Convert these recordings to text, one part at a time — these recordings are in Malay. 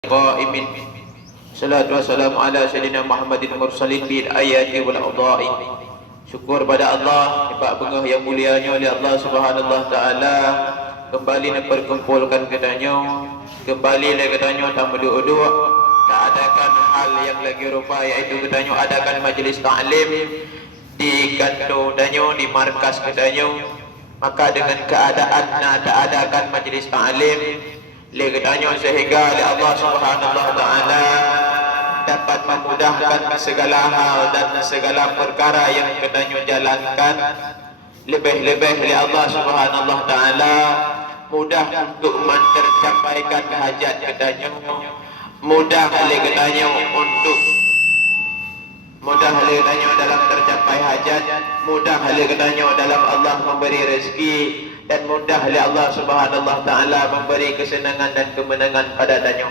قائمين Salatu wassalamu ala sayyidina Muhammadin mursalin bil ayati wal adha'i. Syukur pada Allah sebab bengah yang mulianya oleh Allah Subhanahu taala kembali memperkumpulkan katanya, kembali lagi katanya tak berdua-dua, tak adakan hal yang lagi rupa iaitu katanya adakan majlis ta'lim di kantor danyo, di markas katanya. Maka dengan keadaan tak adakan majlis ta'lim lagi katanya sehingga oleh Allah Subhanahu taala dapat memudahkan segala hal dan segala perkara yang katanya jalankan, lebih-lebih oleh Allah Subhanahu taala mudah untuk mentercapaikan hajat katanya, mudah oleh katanya untuk mudah oleh katanya dalam tercapai hajat, mudah oleh katanya dalam Allah memberi rezeki, dan mudah oleh Allah Subhanahu taala memberi kesenangan dan kemenangan pada danyo.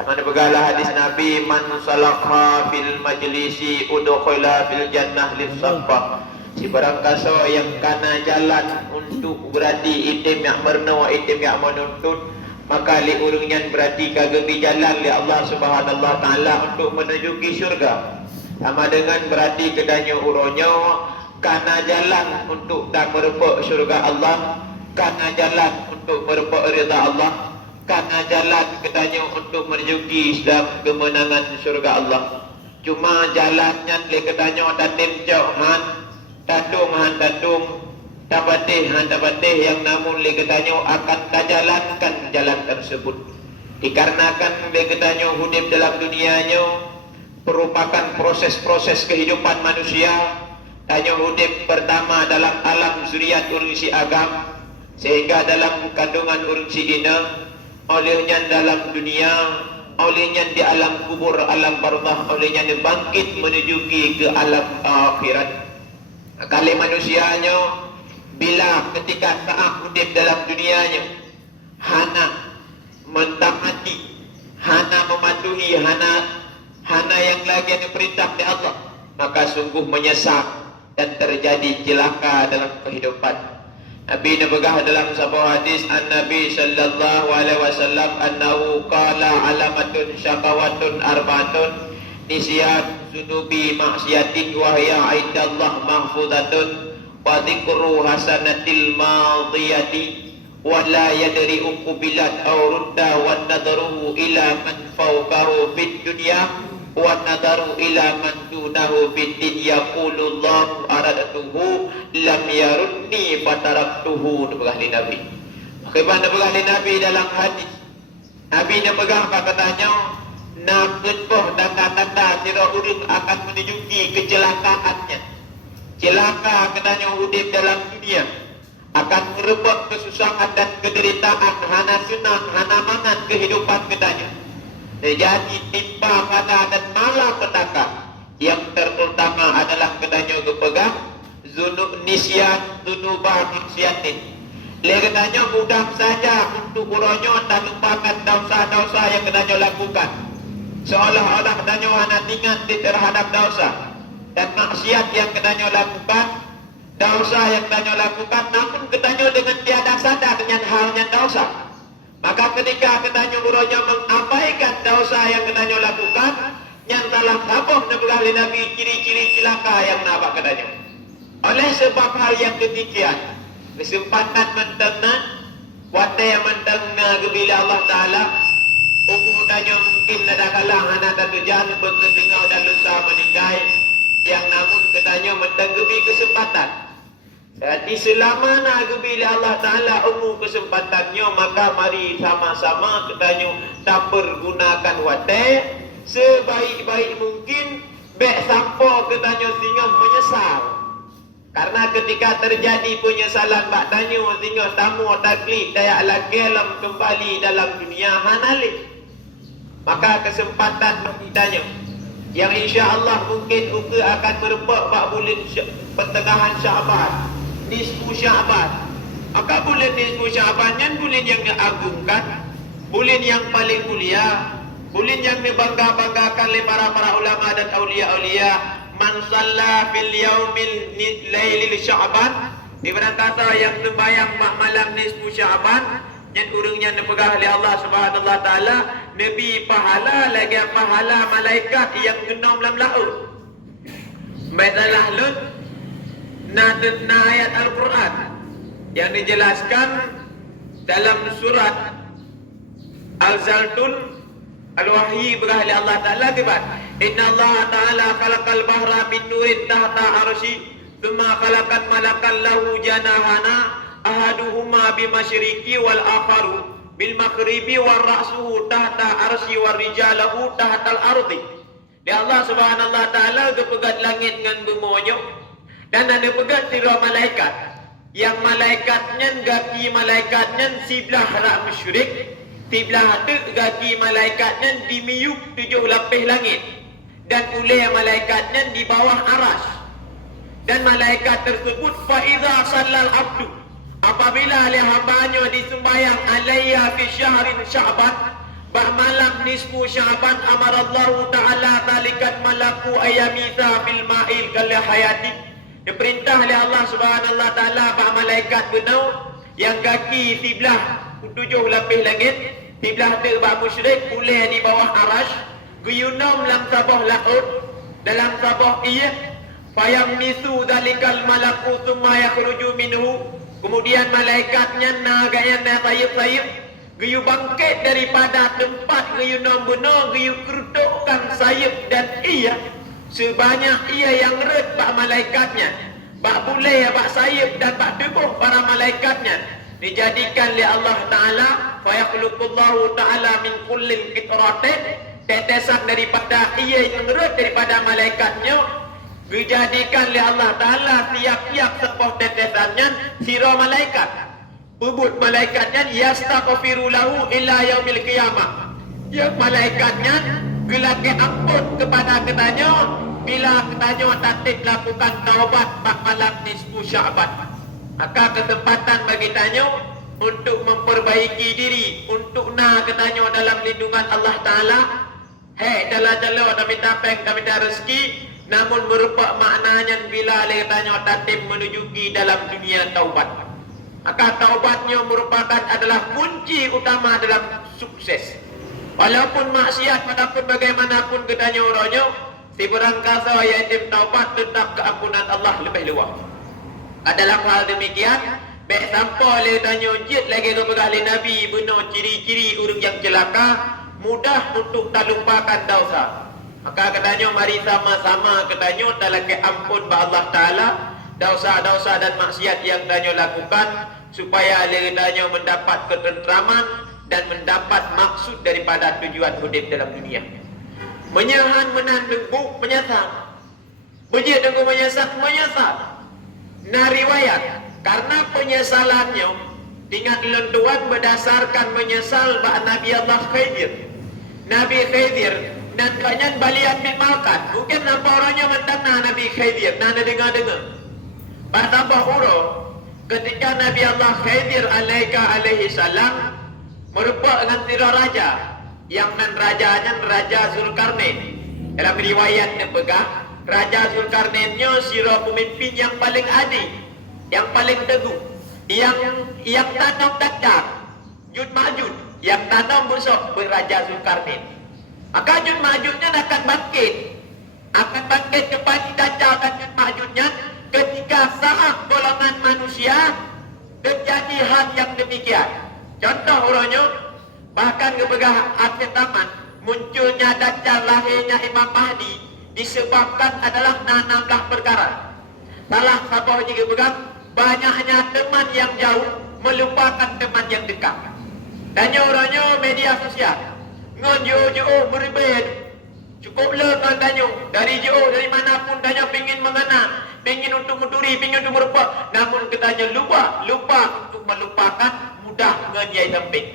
Mana begalah hadis Nabi, man salakha fil majlisi udkhila fil jannah lisafah. Si barang kaso yang kana jalan untuk beradi itim yang merna wa itim yang menuntut, maka li urungnya beradi kagemi jalan li Allah Subhanahu taala untuk menuju ke syurga. Sama dengan beradi kedanyo uronyo kana jalan untuk dak merebut syurga Allah, kana jalan untuk merebut ridha Allah, karena jalan katanya untuk menuju Islam kemenangan syurga Allah. Cuma jalannya le katanya tatim jauhan tatung han tatung tabatih han tabatih yang namun le katanya akan tajalankan jalan tersebut. Dikarenakan le katanya hidup dalam dunianya merupakan proses-proses kehidupan manusia. Tanya hidup pertama dalam alam zuriat urunsi agam, sehingga dalam kandungan urunsi ina, olehnya dalam dunia, olehnya di alam kubur, alam barzakh, olehnya bangkit menuju ke alam akhirat. Kali manusianya bila ketika saat hidup dalam dunianya hana mentaati, hana mematuhi, hana yang lagi yang diperintah oleh Allah, maka sungguh menyesal dan terjadi celaka dalam kehidupan. Nabi nabagah dalam sebuah hadis an-Nabi sallallahu alaihi wasallam annahu qala alamatun syaqawatun arba'atun nisyan zunubi maksiatin wa hiya indallah mahfuzatun wa dzikru hasanatil madiyati wa la yadri uqbilat aw rudda wa nadaru ila man fawqahu fid dunya wa nadaru ila man dunahu fid dunya yaqulullahu aradatuhu lam yarudni fataraktuhu. Nabagah li Nabi. Bagaimana nabagah li Nabi dalam hadis, Nabi nabagah apa katanya, nakut boh tanda-tanda sira urip akan menuju kecelakaannya. Celaka katanya hidup dalam dunia akan merebut kesusahan dan kederitaan, hana senang, hana mangan kehidupan katanya. Terjadi timpa pada dan malapetaka. Yang terutama adalah katanya kepegang zunub nisyan, zunubah maksiatin. Katanya mudah saja untuk uronyo tak lupakan dosa-dosa yang katanya lakukan. Seolah-olah katanya anak ingat terhadap dosa dan maksiat yang katanya lakukan, dosa yang katanya lakukan, namun katanya dengan tiada sadar dengan halnya dosa. Maka ketika katanya uronyo mengabaikan dosa yang katanya lakukan, yang telah sabuk Nabi ciri-ciri celaka yang nampak katanya. Oleh sebab hal yang demikian, kesempatan mentenang, waktu yang mentenang kebila Allah Ta'ala, umumnya mungkin ada kalangan ada tujuan berketinggal dan lusa meninggal, yang namun katanya mentenggebi kesempatan. Jadi selama nak kebila Allah Ta'ala umum kesempatannya, maka mari sama-sama katanya tak pergunakan waktu sebaik-baik mungkin, baik sampai katanya sehingga menyesal. Karena ketika terjadi penyesalan baktanya sehingga tamu taklid daya alakelam kembali dalam dunia hanalik, maka kesempatan kitanya yang insya-Allah mungkin uka akan merebut bulan pertengahan Syaban, nisfu Syaban. Maka bulan nisfu Syaban yang bulan yang diagungkan, bulan yang paling mulia, bulan yang dibangga-banggakan oleh para ulama dan aulia-aulia. Man shalla fil yaumil lailil Sya'ban, ibarat kata yang sembahyang malam nisfu Sya'ban, yang urungnya dipegah oleh Allah Subhanahu taala Nabi pahala lagi pahala malaikat yang genom dalam laut. Masalah lut na ayat Al-Quran yang dijelaskan dalam surat Al-Zaltun Al-Wahyi berahli Allah Ta'ala tibat. Inna Allah Ta'ala khalaqal bahra min nurin tahta arsy thumma khalaqat malakan lahu janahana ahaduhuma bimasyriqi wal akharu bil maghribi wa ra'suhu tahta arsy wa rijalahu tahta al-ardi. Dia Allah Subhanahu wa Ta'ala kepegat langit dengan bumonyo dan ada pegat sira malaikat. Yang malaikatnya gaki malaikatnya sebelah arah masyriq, sebelah tu gaki malaikatnya di miyuk 7 lapis langit dan ulai malaikatnya di bawah aras. Dan malaikat tersebut fa iza sallal abdu, apabila oleh hambanya disembayang alayya fi syahrin sya'ban, bah malam nisfu sya'ban amarallahu ta'ala talikat malaku ayamisa fil ma'il kal hayati. Diperintah oleh Allah Subhanahu wa Ta'ala bah malaikat benau yang kaki sebelah 7 lapis langit, sebelah tu bah musyrik ulai di bawah arash, guyunam dalam sabah laut, dalam sabah iya fayam misu dalikal malaku thumma yakhruju minhu. Kemudian malaikatnya nagaya na sayup-sayup geyu bangkit daripada tempat geyu nombuna geyu kerutukkan sayup dan ia sebanyak ia yang red bak malaikatnya, bak bulai, bak sayup dan bak tubuh para malaikatnya dijadikan oleh Allah Ta'ala fa yakhluqullahu ta'ala min kullin fitratin, tetesan daripada ia yang red daripada malaikatnya dijadikan oleh Allah Ta'ala tiap-tiap sebuah tetesannya sirah malaikat. Bubut malaikatnya yastaghfiru lahu ila yaumil qiyamah. Yang malaikatnya gelake ampun kepada ketanya bila ketanya tatib lakukan taubat bak malam nisfu Sya'ban. Maka kesempatan bagi tanya untuk memperbaiki diri, untuk ketanya dalam lindungan Allah Ta'ala. Dalam tak minta peng, tak minta rezeki, namun merupakan maknanya bila tanya tatib menujuki dalam dunia taubat. Maka taubatnya merupakan adalah kunci utama dalam sukses. Walaupun maksiat, walaupun bagaimanapun ketanya orangnya, si berangkasa yaitu taubat tetap keampunan Allah lebih luas. Adalah hal demikian, baik sampai le tanya jid lagi kepada Nabi benar ciri-ciri orang yang celaka, mudah untuk tak lupakan dosa. Maka katanya mari sama-sama katanya dalam keampun ba Allah Ta'ala dosa-dosa dan maksiat yang tanya lakukan, supaya le tanya mendapat ketenteraman dan mendapat maksud daripada tujuan hidup dalam dunia. Menyahan menandeng buk menyesal. Bejik dengan menyesal. Nah riwayat karena penyesalannya dengan lenduan berdasarkan menyesal bah Nabi Allah Khidir. Nabi Khidir dan banyak balian mimalkan. Mungkin nampak orangnya mentana Nabi Khidir. Nah dengar-dengar. Bertambah huruf ketika Nabi Allah Khidir alaihi salam merupakan dengan sirah raja yang nan rajanya Raja Zulkarnain. Dalam riwayat yang pegang Raja Zulkarnainnya sirah pemimpin yang paling adil, yang paling teguh, yang tanam Dajjal, Jud Ma'jud, yang tanam busuk Raja Zulkarnain. Maka Jud Ma'judnya akan bangkit kepada Dajjal dan Jud Ma'judnya ketika saat golongan manusia terjadi hal yang demikian. Contoh orangnya bahkan kepegah akhir zaman munculnya Dajjal, lahirnya Imam Mahdi disebabkan adalah 16 perkara. Salah satu juga pegang banyaknya teman yang jauh melupakan teman yang dekat. Tanya orangnya media sosial ngon jauh-jauh berbeda. Cukup lah kan tanya dari jauh, dari manapun tanya pingin mengenal, pingin untuk menduri, pingin untuk merupak, namun katanya lupa untuk melupakan mudah ngenyai samping.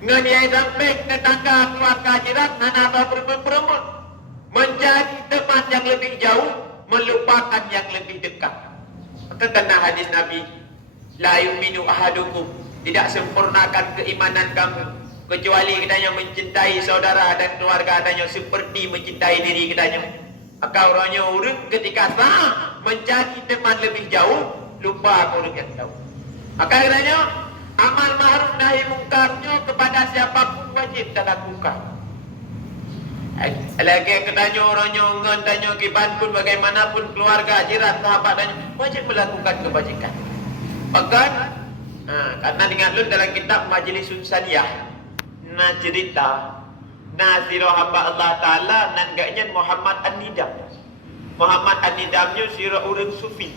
Ngenyai samping tetangga keluarga jiran nanapa perempuan menjadi teman yang lebih jauh, melupakan yang lebih dekat. Maka kena hadis Nabi, la yu'minu ahadukum, tidak sempurnakan keimanan kamu kecuali katanya mencintai saudara dan keluarga katanya seperti mencintai diri katanya. Maka orangnya ketika sah menjadi teman lebih jauh, lupa orang yang jauh. Maka katanya amal ma'ruf nahi mungkarnya kepada siapapun wajib tak lakukan. Lagi ketanya orangnya ngan tanya kipan pun bagaimanapun keluarga jiran sahabat tanya wajib melakukan kebajikan. Bahkan karena ingat lu dalam kitab Majlisun Saniyah na cerita na sirah hamba Allah Ta'ala nan gaknya Muhammad An-Nidam. Muhammad An-Nidamnya sirah orang sufi,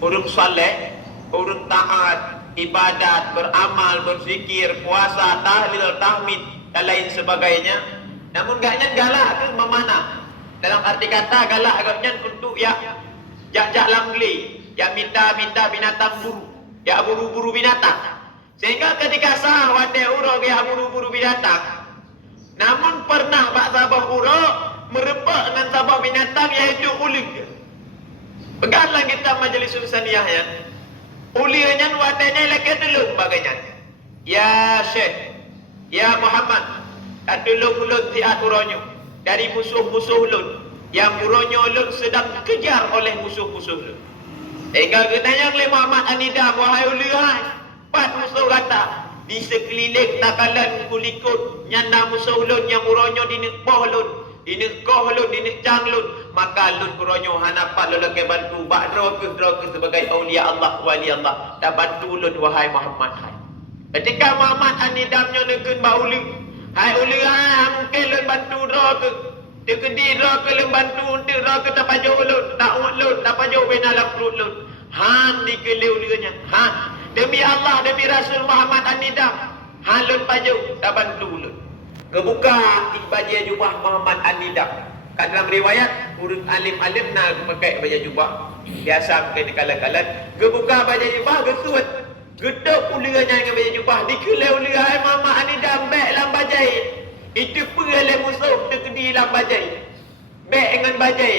orang saleh, orang taat, ibadat, beramal, berzikir, puasa, tahlil, tahmid dan lain sebagainya. Namun gaknya galak ke memana? Dalam arti kata galak agaknya untuk jak langgli, yang minta binatang buru, yang buru-buru binatang. Sehingga ketika sah wadah urang yang buru-buru binatang, namun pernah bak sabah urang merepak dengan sabah binatang iaitu uling. Peganlah kita Majlisun Saniyah ya. Ulingnya wadahnya lagi dulu bagainya. Ya Syekh, ya Muhammad, tolong ulun tiat uronyo dari musuh-musuh ulun yang uronyo ulun sedang dikejar oleh musuh-musuh ulun. Hingga ketanya oleh Muhammad An-Nidam, wahai ulihai, 4 musuh kata di sekeliling takalan kulikut nyanda musuh ulun yang uronyo dinekpoh ulun, dinekkoh ulun, dinekcang ulun, maka ulun uronyo hanapat ulun ke bantu bakdro ke sebagai awliya Allah, wali Allah, dan bantu ulun wahai Muhammad. Ketika Muhammad An-Nidamnya nekun bauli, hai uli mungkin lun bantu roh ke tekedi roh ke lun bantu untuk roh ke tapajo lun tak lun tapajo bena lam perut lun han dikele ulinya han demi Allah demi Rasul Muhammad An-Nidam han lun pajo tak bantu lun kebuka baju jubah Muhammad An-Nidam. Kat dalam riwayat urut alim-alim nak pakai baju jubah biasa pakai di kalan-kalan kebuka baju jubah gesuat gedok ulianya dengan baju jubah dikele uliai Muhammad An-Nidam baik lam bajai itu perele musuh tekedi lam bajai baik dengan bajai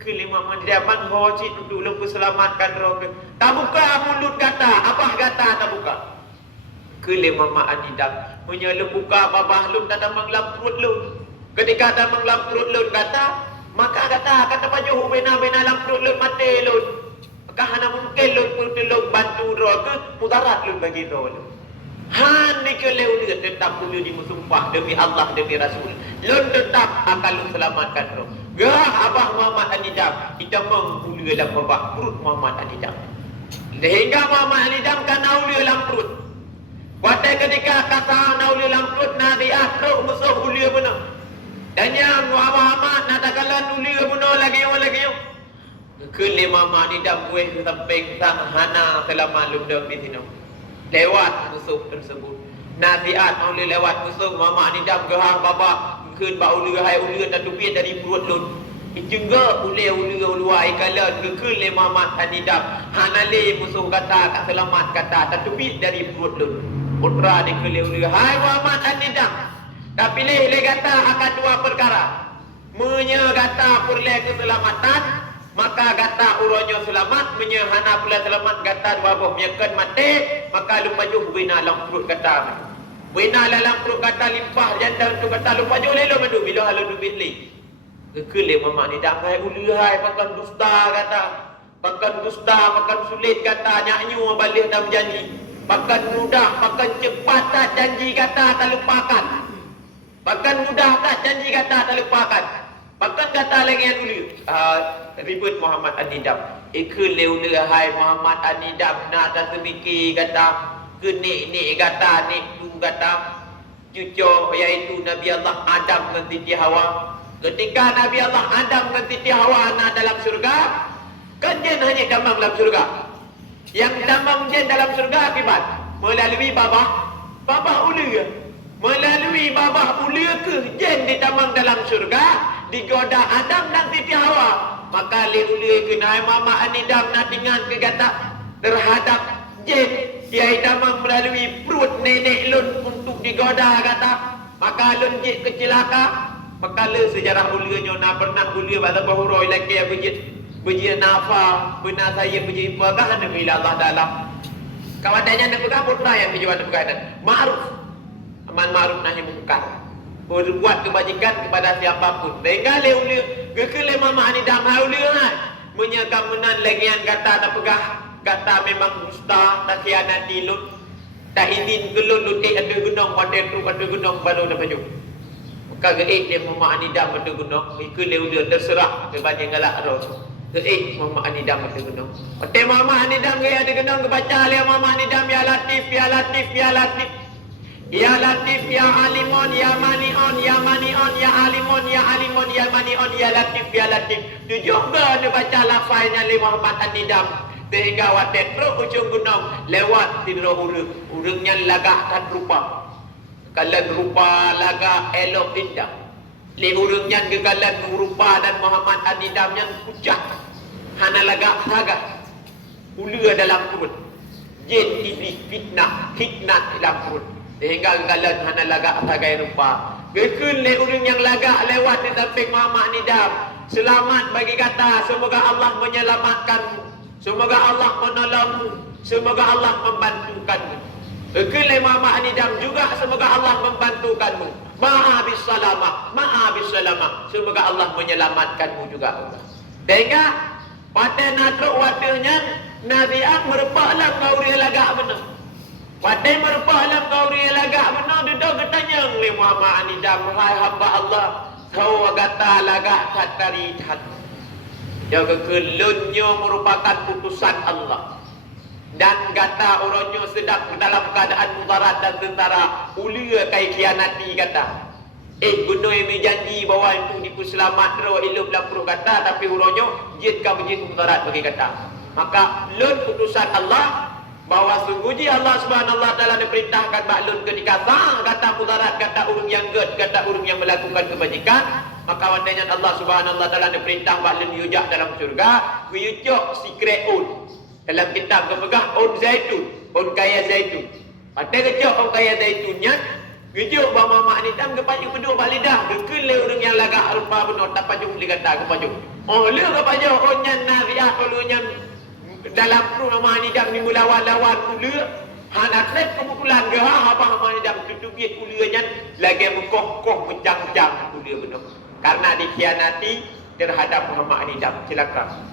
kele Muhammad An-Nidam man hojit untuk lu selamatkan roh ke tak buka mulut kata apa kata tak buka kele Muhammad An-Nidam punya lu buka babah lu tak damang lam perut lu ketika damang lam perut lu kata maka kata pajuh bena lam perut lu mati lu kahana mungkin lu tolong bantu roh ke mudarat lu bagi roh lu han dikele uli tetap uli dimusumpah demi Allah demi Rasul lu tetap akan lu selamatkan roh gah abah Muhammad An-Nidam kita menguli dalam babak perut Muhammad An-Nidam sehingga Muhammad An-Nidam kan uli dalam perut pada ketika kata uli dalam perut nadi akro musuh uli benar dan yang Muhammad natakalan uli benar lagi yang kelima An-Nidam gue samping sang hana telah malum dah di sini lewat musuh tersebut nasihat oleh lewat musuh Muhammad An-Nidam gehah baba keun ba uli hai uli dan tupit dari perut lun ijengga uli luai kalan ke kelima Muhammad An-Nidam hanale musuh kata tak selamat kata tak tupit dari perut lun putra di uli hai Muhammad An-Nidam tapi le kata akan 2 perkara menye kata purle keselamatan maka kata uronyo selamat menyehana pula selamat kata dua boh meyakan mati maka lupa juh bina alam perut kata bina alam perut kata limpah janda untuk kata lupa juh lelo madu bila halu dubit li kekele Muhammad An-Nidam hai ulihai makan dusta kata makan dusta makan sulit kata nyanyu balik dan janji makan mudah makan cepat tak janji kata tak lupakan makan mudah tak janji kata tak lupakan bahkan kata lagi yang dulu ribut Muhammad An-Nidam ikele hai Muhammad An-Nidam nak tak sebiki kata kenik kata nik tu kata cucu iaitu Nabi Allah Adam dan Siti Hawa ketika Nabi Allah Adam dan Siti Hawa nak dalam surga kan jen hanya damang dalam surga yang damang jen dalam surga akibat melalui babah ulu melalui babah ulu ke jen di damang dalam surga digoda Adam dan Siti Hawa maka liuli kenai Mama An-Nidam nak dengan kegata terhadap jin yang damang melalui perut nenek lun untuk digoda kata maka lun jin kecilaka maka le sejarah ulianya nak pernah ulia pada bahuroi lagi yang berjaya nafa benar saya berjaya pegah demi Allah dalam kawannya nak pegah putra yang berjuang pegah ma'ruf aman ma'ruf nahi mungkar berbuat kebajikan kepada siapapun. Sehingga le kekele Mama An-Nidam haulian menyakam menan lagian kata tak pegah kata memang dusta tak khianati lut tak izin gelun lutik ada gunung pada tu ada gunung baru dah baju Maka geik dia memaknidam pada gunung. Ikut dia udah terserah kepada galak roh. Geik memaknidam pada gunung. Otak memaknidam gaya ada gunung kebaca dia memaknidam ya Latif, ya Latif, ya Latif. Ya Latif, ya Alimun, ya Mani'un, ya Mani'un, ya Alimun, ya Alimun, ya Mani'un, ya Latif, ya Latif. Tu juga dia baca lafaznya li Muhammad An-Nidam. Sehingga watet terus ujung gunung lewat tidur urung. Urungnya lagakkan rupa. Kalan rupa laga elok indah. Li urungnya gegalan rupa dan Muhammad An-Nidam yang pucat. Hana laga saga. Ula dalam perut. Jin iblis fitnah dalam perut. Sehingga gegalan hana laga saga rupa. Gekun li urung yang laga lewat di samping Muhammad An-Nidam. Selamat bagi kata, semoga Allah menyelamatkanmu. Semoga Allah menolongmu. Semoga Allah membantukanmu. Kelai Muhammad An-Nidam juga semoga Allah membantukanmu. Ma'abis salamah. Semoga Allah menyelamatkanmu juga. Sehingga pada natruk wadahnya Nabi Ak merupak alam kau ria lagak benar. Wadai merupak alam kau ria lagak benar. Duduk ketanya oleh Muhammad An-Nidam, wahai hamba Allah, kau agata lagak tatari tat. Yang kekelunnya merupakan putusan Allah. Dan kata orangnya sedang dalam keadaan mudarat dan tentara. Ulia kai kianati kata. Gunoi mi janji bahawa itu dipu selamat ro ilmu lapur kata. Tapi orangnya jid ka berjid mudarat bagi kata. Maka lun putusan Allah. Bahawa sungguhnya Allah subhanahu wa ta'ala diperintahkan baklun ketika kata mudarat, kata urung yang ged, kata urung yang melakukan kebajikan. Maka wadahnya Allah subhanahu wa ta'ala diperintah baklun yujak dalam syurga. Wiyujak secret oath. Dalam kitab kepegang zaitun, kaya zaitun. Pada kejauh kaya zaitunnya, kejauh bahawa Muhammad An-Nidam kepajuk berdua balidah. Kekelai orang yang lagak rupa benar, tak pajuk boleh kata kepajuk. Oh, dia kepajuk orang nabiah kalunya dalam perut Muhammad An-Nidam ni melawan-lawan pula. Hana trep kemukulan ke apa Muhammad An-Nidam tutupit pulanya lagi mengkoh-koh mencang-cang pula benar. Karena dikhianati terhadap Muhammad An-Nidam celaka.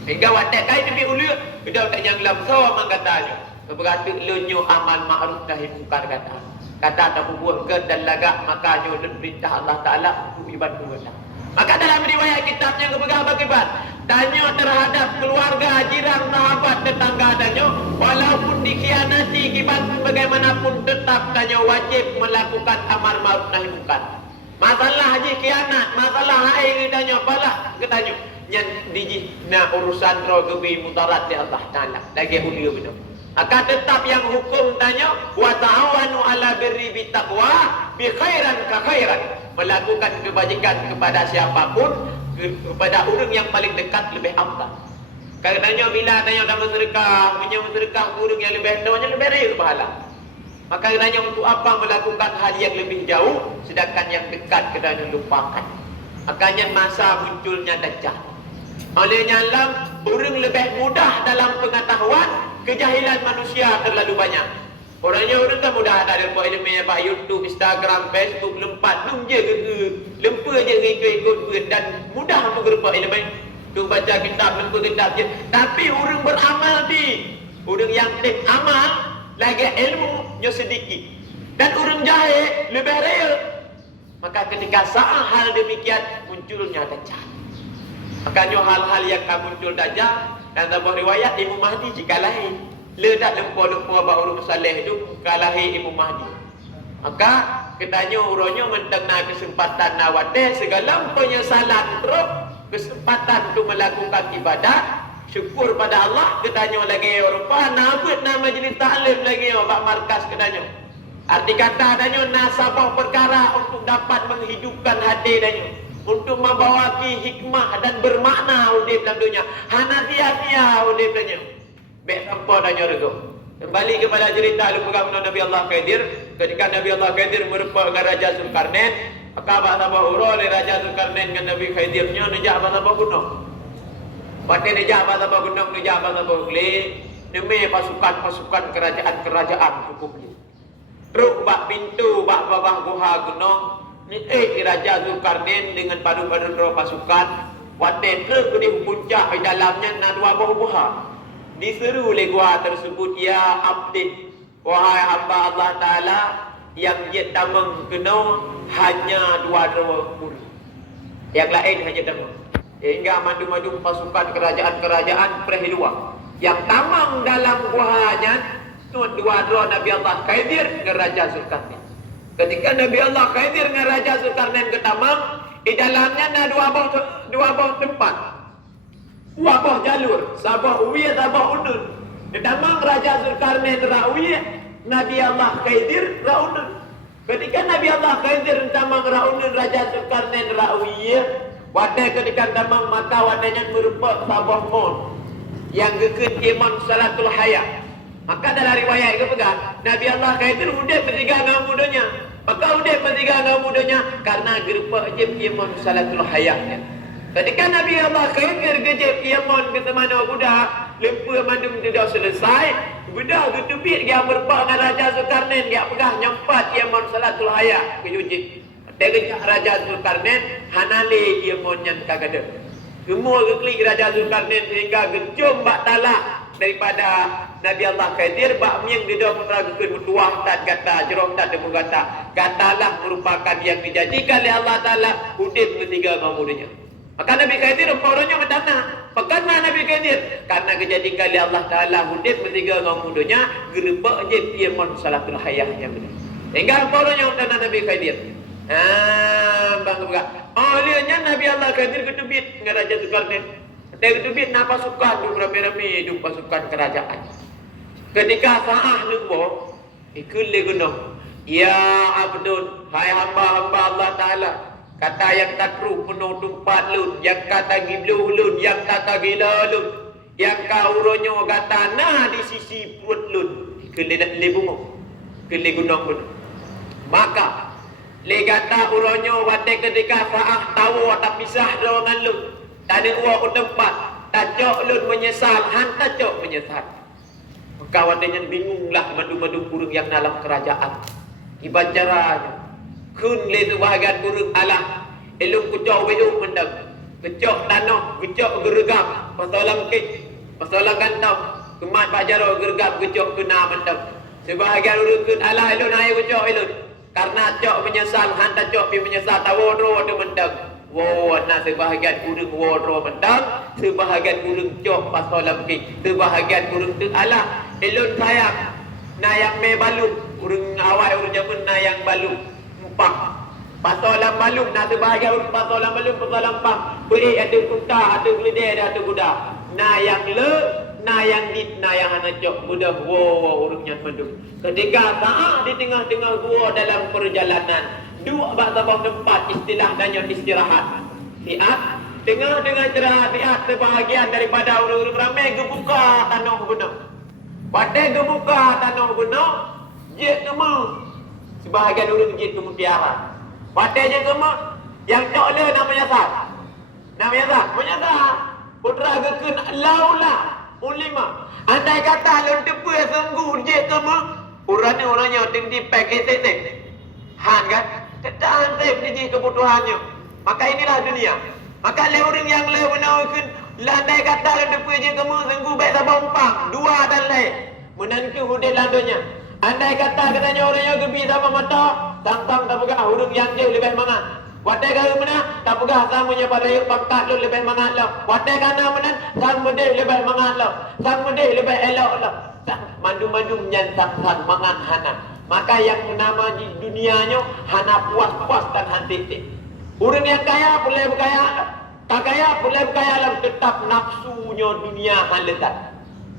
Hingga watak kait lebih ulia, kita tak yang lam sawa mengkatanya. Berarti lunyo amal ma'ruf nahi munkar kata. Kata tak buat ke dan lagak maka nyo dan perintah Allah Taala untuk ibadah kita. Maka dalam riwayat kitabnya kepegang bagaimana? Tanya terhadap keluarga, jiran, sahabat, tetangga tanya, walaupun dikhianati kibat bagaimanapun tetap tanya wajib melakukan amar ma'ruf nahi munkar. Masalah haji khianat, masalah air tanya apalah ketanya. Yang diji na urusan roh gebi mudarat di Allah Taala lagi ulia benar. Akan tetap yang hukum tanya wa ta'awanu ala birri bittaqwa bi khairan ka khairan, melakukan kebajikan kepada siapapun, kepada orang yang paling dekat lebih afdal. Katanya bila tanya dalam sedekah, sedekah orang yang lebih tawanya lebih raya pahala. Maka katanya untuk apa melakukan hal yang lebih jauh sedangkan yang dekat katanya lupakan. Makanya masa munculnya Dajjal. Olehnya orang lebih mudah dalam pengetahuan, kejahilan manusia terlalu banyak. Orangnya orang tak mudah ada ilmu ilmu YouTube, Instagram, Facebook, lempat je lempa je ikut dan mudah menggerupa ilmu. Tu baca kitab, lempa kitab je. Tapi orang beramal di orang yang tak amal lagi ilmunya sedikit. Dan orang jahil lebih real. Maka ketika saat hal demikian munculnya Dajjal. Makanya hal-hal yang akan muncul Dajjal dan sebuah riwayat Imam Mahdi jika lahir. Ledak lempa-lempa bahawa salih itu kalahi Imam Mahdi. Maka katanya orangnya mentengah kesempatan nawate segala penyesalan terus kesempatan untuk melakukan ibadat syukur pada Allah. Katanya lagi Eropah nabut nama majlis ta'lim lagi Pak Markas katanya. Arti kata katanya nasabah perkara untuk dapat menghidupkan hati katanya, untuk membawa hikmah dan bermakna udip dalam dunia. Hana sia-sia udip tanya. Baik sampai tanya itu. Kembali kepada cerita lupakan Nabi Allah Khidir. Ketika Nabi Allah Khidir merupakan dengan Raja Zulkarnain, maka apa oleh Raja Zulkarnain dengan Nabi Khidirnya nejak apa gunung. Pada nejak apa gunung, nejak apa boleh demi pasukan-pasukan kerajaan cukup ni. Truk bak pintu bak bawah guha gunung. Ni Raja Zulkarnain dengan padu-padu pasukan. Waten truk di puncak di dalamnya nak dua buah. Diseru oleh gua tersebut, ya abdi, wahai hamba Allah Ta'ala, yang dia tamang kena hanya 2 murid. Yang lain hanya tamang. Hingga madu-madu pasukan kerajaan-kerajaan perhiluan. Yang tamang dalam guanya tu 2 Nabi Allah Khidir dengan Raja Zulkarnain. Ketika Nabi Allah Khidir dengan Raja Zulkarnain ke tamang, di dalamnya ada 2 buah tempat. 2 buah jalur, Sabah Uwiyah, Sabah Unun. Di tamang Raja Zulkarnain Ra'uwiyah, Nabi Allah Khidir Ra'unun. Ketika Nabi Allah Khidir tamang Ra'unun, Raja Zulkarnain Ra'uwiyah, wadai ketika tamang maka wadainya merupakan Sabah Mon yang gekut iman salatul hayat. Maka dalam riwayat itu pegang Nabi Allah Khidir udah bertiga dengan mudanya. Maka udah bertiga dengan mudanya karena gerupa je iman salatul hayatnya. Ketika Nabi Allah Khidir gejep iman ke mana budak, lempu mandum tidak selesai, budak getubit dia berpak dengan Raja Zulkarnain, dia pegang nyempat iman salatul hayat ke jujit. Dia Raja Zulkarnain hanale iman yang kagada. Semua keklik Raja Zulkarnain sehingga gejum bak talak daripada Nabi Allah Khidir bak miang di dalam meragukan bertuah tak kata jerong tak demu katalah merupakan yang dijadikan oleh Allah Ta'ala hudib ketiga mamudnya. Maka Nabi Khidir orangnya bertanya, pekan mana Nabi Khidir? Karena kejadikan oleh Allah Ta'ala hudib ketiga mamudnya gerebak je firman salatul hayah yang benar. Hingga orangnya bertanya Nabi Khidir. Bang olehnya Nabi Allah Khidir ketubit dengan Raja Zulkarnain. Dia ketubit nak pasukan duk rame-rame duk pasukan kerajaan. Ketika saah lupa, ikut le guna. Ya Abdul, hai hamba-hamba Allah Taala. Kata yang tak ruh penuh tempat lun, yang kata giblu lun, yang kata gila lun, yang kau ronyo kata nah di sisi perut lun. Ikut le bunga, ikut le guna pun. Maka le kata uronyo wate ketika saah tahu tak pisah dengan lun. Tak ada uang ke tempat. Tak cok lun menyesal. Hantar cok menyesal. Maka wadanya bingunglah madu-madu kurung yang dalam kerajaan. Ibarat caranya. Kun le tu bahagian kurung Allah. Elung kucok belum mendam. Kecok tanah. Kecok geregam. Pasalang kek. Pasalang kantau. Kemat Pak Jaro geregam. Kecok kena mendam. Sebahagian urut kun Allah elun air kecok elun. Karena cok menyesal. Hantar cok pergi menyesal. Tawodro ada mendam. Wow, nak sebahagian kurung wardro mentang, sebahagian kurung cok pasal lamki, sebahagian kurung tu Allah elon sayang, nayang me balut, kurung awal urut jamun nayang balut, empak, pasal lam balut, nak sebahagian urut pasal lam balut, pasal lam empak, beri ada kunta, ada geledek, ada kuda, nayang le, nayang dit, nayang anak cok, mudah wow urutnya mendung. Ketika saat di tengah-tengah gua dalam perjalanan. 2 bab tempat istilah dan istirahat. Fiat dengan cerah fiat sebahagian daripada urut ramai gebuka tanah guna. Pada gebuka tanah guna, jet kemu. Sebahagian urut jet kemu piara. Pada je kemu yang cok le namanya sah. Namanya sah. Menyesal. Putra gekun laula ulima. Andai kata lon tepu sungguh jet kemu, orangnya tinggi pakai tetek. Han kan? Tidak ansip ni kebutuhannya. Maka inilah dunia. Maka le orang yang le menawarkan landai kata le depan je kamu sungguh baik sabah umpang. 2 dan le. Menantu hudil landonya. Andai kata katanya orang yang gebi sama mata, tang-tang tak pegah hurung yang je lebih mangat. Wadai kata mana? Tak pegah samunya pada yuk pangkat lu lebih mangat lah. Wadai kata mana? Sang mudih lebih mangat lah. Sang mudih lebih elok lah. Mandu-mandu menyantak sang mangat hana. Maka yang nama di dunianya hana puas-puas dan hantik. Orang yang kaya boleh berkaya, tak kaya boleh berkaya dalam tetap nafsunya dunia haledat.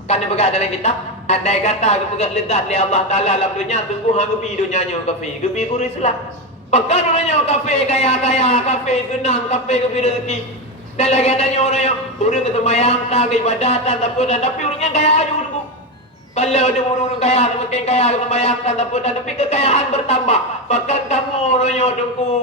Kerana berkata dalam kitab, andai kata kepegat ledat oleh Allah Ta'ala dalam dunia, sungguh gebi dunianya kafe, gebi guru Islam. Pekan orangnya kafe kaya-kaya, kafe senang, kafe gebi rezeki. Dan lagi adanya orang yang orang kesembayang, tak keibadatan, tapi orangnya kaya aja orang. Kalau ada orang kaya, semakin kaya membayangkan tapi kekayaan bertambah. Bahkan kamu orangnya dengku,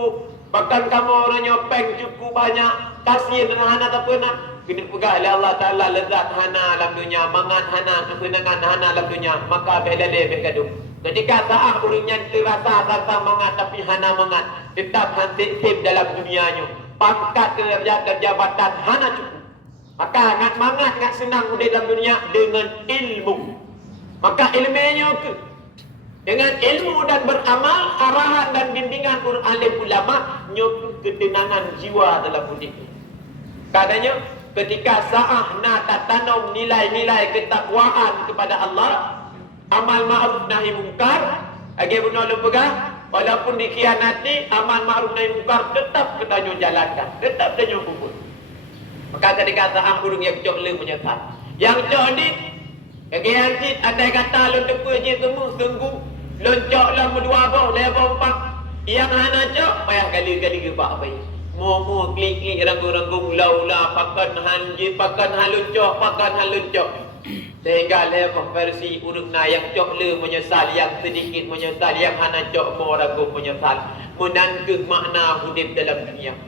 bahkan kamu orangnya peng cukup banyak, kasih dan hana tak pernah. Kena pegah oleh Allah Ta'ala lezat hana dalam dunia, mangan hana, kesenangan hana dalam dunia, maka belale bergaduh. Ketika saat orangnya terasa rasa mangat tapi hana mangat, tetap hansip dalam dunianya. Pangkat kerja jabatan hana cukup. Maka ngat mangat, ngat senang dalam dunia dengan ilmu. Maka ilmunya ke Dengan ilmu dan beramal, arahan dan bimbingan alim ulama, nyokong ketenangan jiwa dalam hidupnya. Katanya, ketika sa'ah nak tanam nilai-nilai ketakwaan kepada Allah, amal ma'ruf nahi mungkar, agak benar lepegah, walaupun dikhianati, amal ma'ruf nahi mungkar tetap ketanya jalankan, tetap tanya kubur. Maka ketika sa'ah burung yang cok le menyesal. Yang cok ni, yang cik andai kata lu tepu je temu sengguh, loncok lah berdua bau, lebar empat. Yang hana cok, payah kali-kali gebak baik. Mau klik-klik ranggung-ranggung lau-lau, pakan hanjit, pakan haluncok, pakan haluncok. Sehingga lepas versi urung na yang cok le menyesal, yang sedikit menyesal, yang hana cok mau ragu menyesal. Menangkut makna hidup dalam dunia.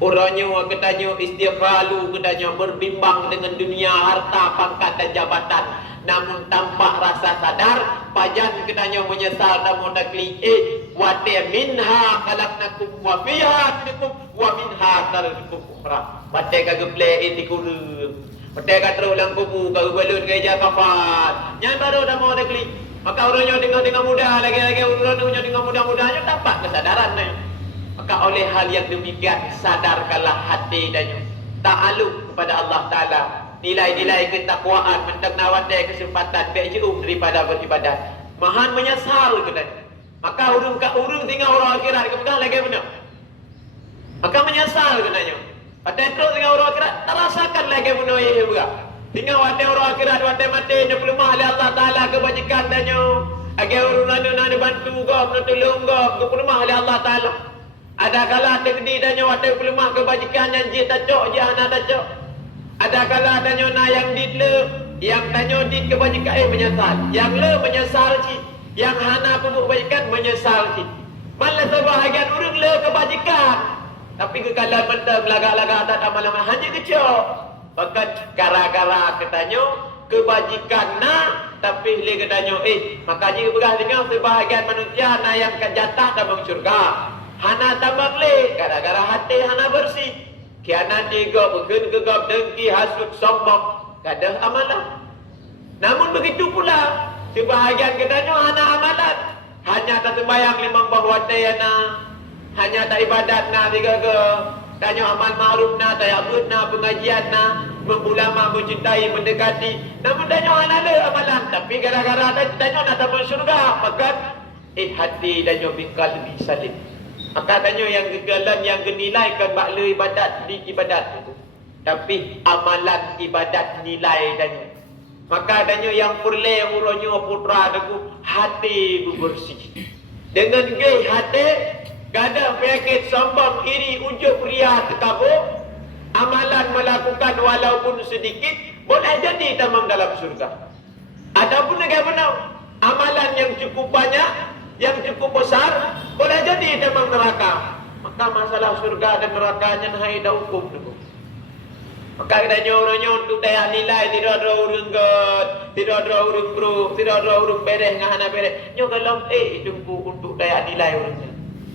Orangnya katanya istighfalu, katanya berbimbang dengan dunia, harta, pangkat dan jabatan. Namun tampak rasa sadar, pajan katanya menyesal namun dah klik wa minha khalaqnakum wa fiha nukum wa minha tarzuqukum ukhra. Pakai kagak play di kurung. Pakai kata ulang kubu kagak balun gereja kafan. Yang baru dah mau dah klik. Maka orangnya dengan mudah lagi-lagi orangnya dengan mudah-mudahnya tampak kesadaran ni. Maka oleh hal yang demikian sadarkanlah hati dan ta'aluk kepada Allah Ta'ala. Nilai-nilai ketakwaan mentengawan dari kesempatan be'jum daripada beribadat. Mahan menyesal katanya. Maka urung tinggal orang akhirat kepegang lagi benar. Maka menyesal katanya. Pada terus tinggal orang akhirat terasakan lagi benar ia juga. Tinggal wadah orang akhirat wadah mati dia pelemah oleh Allah Ta'ala kebajikan tanya. Agar orang nak bantu kau, nak tolong kau, kepelemah oleh Allah Ta'ala. Ada kala tegdi tanya wadah pelemah kebajikan yang je tak cok je anak tak cok. Ada kala tanya na yang dit le, yang tanya dit kebajikan menyesal. Yang le menyesal cik. Yang hana pemuk kebajikan menyesal cik. Malah sebahagian orang le kebajikan. Tapi kekalan mentah belagak-lagak tak amal-amal hanya kecok. Bahkan gara-gara katanya kebajikan na, tapi le katanya makanya berah dengar sebahagian manusia na yang jatah dalam syurga. Hana tambah le gara-gara hati hana bersih. Kianat juga bukan gegap dengki hasut sombong kadah amalan. Namun begitu pula sebahagian katanya hana amalan. Hanya tak sembahyang limang bahwa tayana, hanya tak ibadat na tiga ke. Tanya amal ma'ruf na, tayabud na, pengajian na, mengulama, mencintai, mendekati. Namun tanya hana le amalan. Tapi gara-gara tanya nak tamat syurga, maka hati tanya bingkal lebih salim. Maka tanya yang gegalan yang genilaikan bakla ibadat di ibadat itu. Tapi amalan ibadat nilai tanya. Maka tanya yang perle urunyo putra aku hati bersih. Dengan gay hati gada penyakit sombong iri ujub ria tekabur. Amalan melakukan walaupun sedikit boleh jadi tamam dalam surga. Adapun bagaimana amalan yang cukup banyak, yang cukup besar boleh jadi memang neraka. Maka masalah surga dan nerakanya hai dah hukum dulu. Maka katanya orangnya untuk daya nilai tidak ada urung god, tidak ada urung bro, tidak ada urung beres ngahana beres. Nyo kalau tunggu untuk daya nilai orangnya.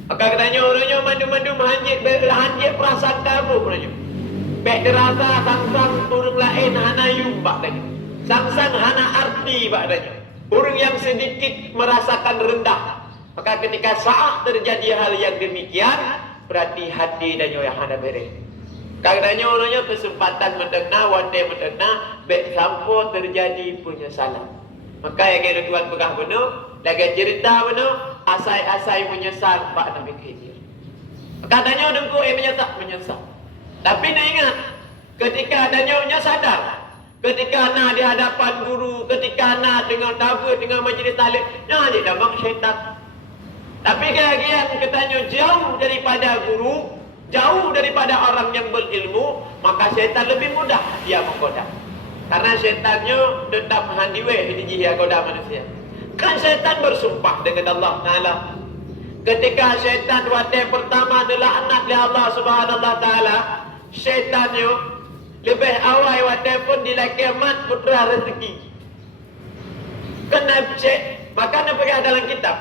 Maka katanya orangnya mandu-mandu hanjit perasaan kamu orangnya. Baik derasa sang-sang urung lain hana yumbak tadi. Sang-sang hana arti bak tadi. Orang yang sedikit merasakan rendah. Maka ketika saat terjadi hal yang demikian, berarti hati dan yang ada beres. Katanya orangnya kesempatan mendengar, wadai mendengar, baik sampai terjadi penyesalan. Maka yang kira Tuhan pegah benar, lagi cerita benar, asai-asai menyesal Pak Nabi Khidir. Katanya dengku menyesal. Tapi nak ingat, ketika adanya sadar. Ketika nak di hadapan guru, ketika nak dengan tabur, dengan majlis taklim, nak je damang syaitan. Tapi kegiatan katanya jauh daripada guru, jauh daripada orang yang berilmu, maka syaitan lebih mudah dia menggoda. Karena syaitannya tetap handiwe di jihya goda manusia. Kan syaitan bersumpah dengan Allah Ta'ala. Ketika syaitan wadai pertama adalah anak dari Allah Subhanahu Wa Ta'ala, syaitannya lebih awal wadah pun di kiamat putra rezeki. Kena cek, maka nak pergi dalam kitab.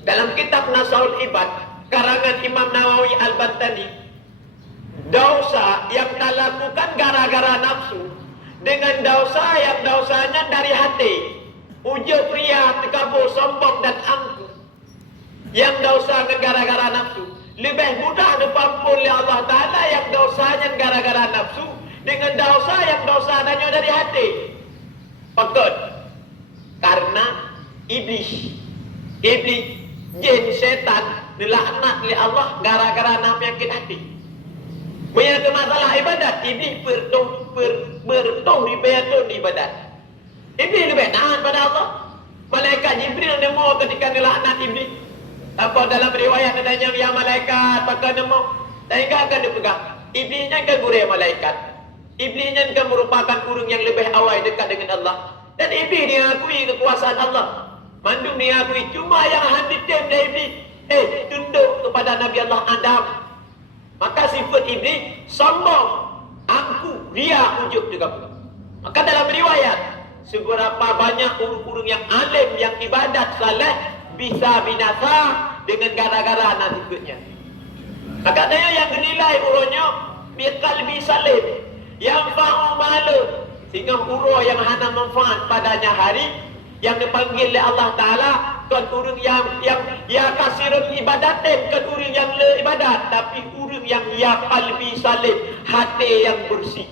Dalam kitab Nasaul Ibad, karangan Imam Nawawi Al-Bantani, dosa yang tak lakukan gara-gara nafsu dengan dosa yang dosanya dari hati. ujub ria, tekabur, sombong dan angkuh, yang dosa gara-gara nafsu, lebih mudah diampun oleh Allah Ta'ala yang dosanya gara-gara nafsu dengan dosa yang dosananya dari hati. Pakut. Karena iblis, jin, setan dilaknat oleh Allah gara-gara penyakit hati. Menyangkut masalah ibadat, iblis bertuh di ibadat. Iblis lebih tahan pada Allah. Malaikat Jibril nemu ketika dilaknat iblis. Apa dalam riwayat adanya yang malaikat pakai nemu, sehingga akan dipegang. Iblisnya kan gurih malaikat. Iblisnya kan merupakan kurung yang lebih awal dekat dengan Allah. Dan iblis diakui kekuasaan Allah. Mandum diakui cuma yang handitem dari iblis. Tunduk kepada Nabi Allah Adam. Maka sifat iblis sombong, angkuh, ria, ujub juga. Maka dalam riwayat, seberapa banyak urung-urung yang alim, yang ibadat saleh bisa binasa dengan gara-gara nasibnya. Maka dia yang dinilai urunnya biqalbi salim, yang fa'u malu, sehingga urut yang hana manfaat padanya hari yang dipanggil oleh Allah Ta'ala kan urung yang ya kasirun ibadatin, kan urung yang le ibadat, tapi urung yang ya qalbi salim, hati yang bersih,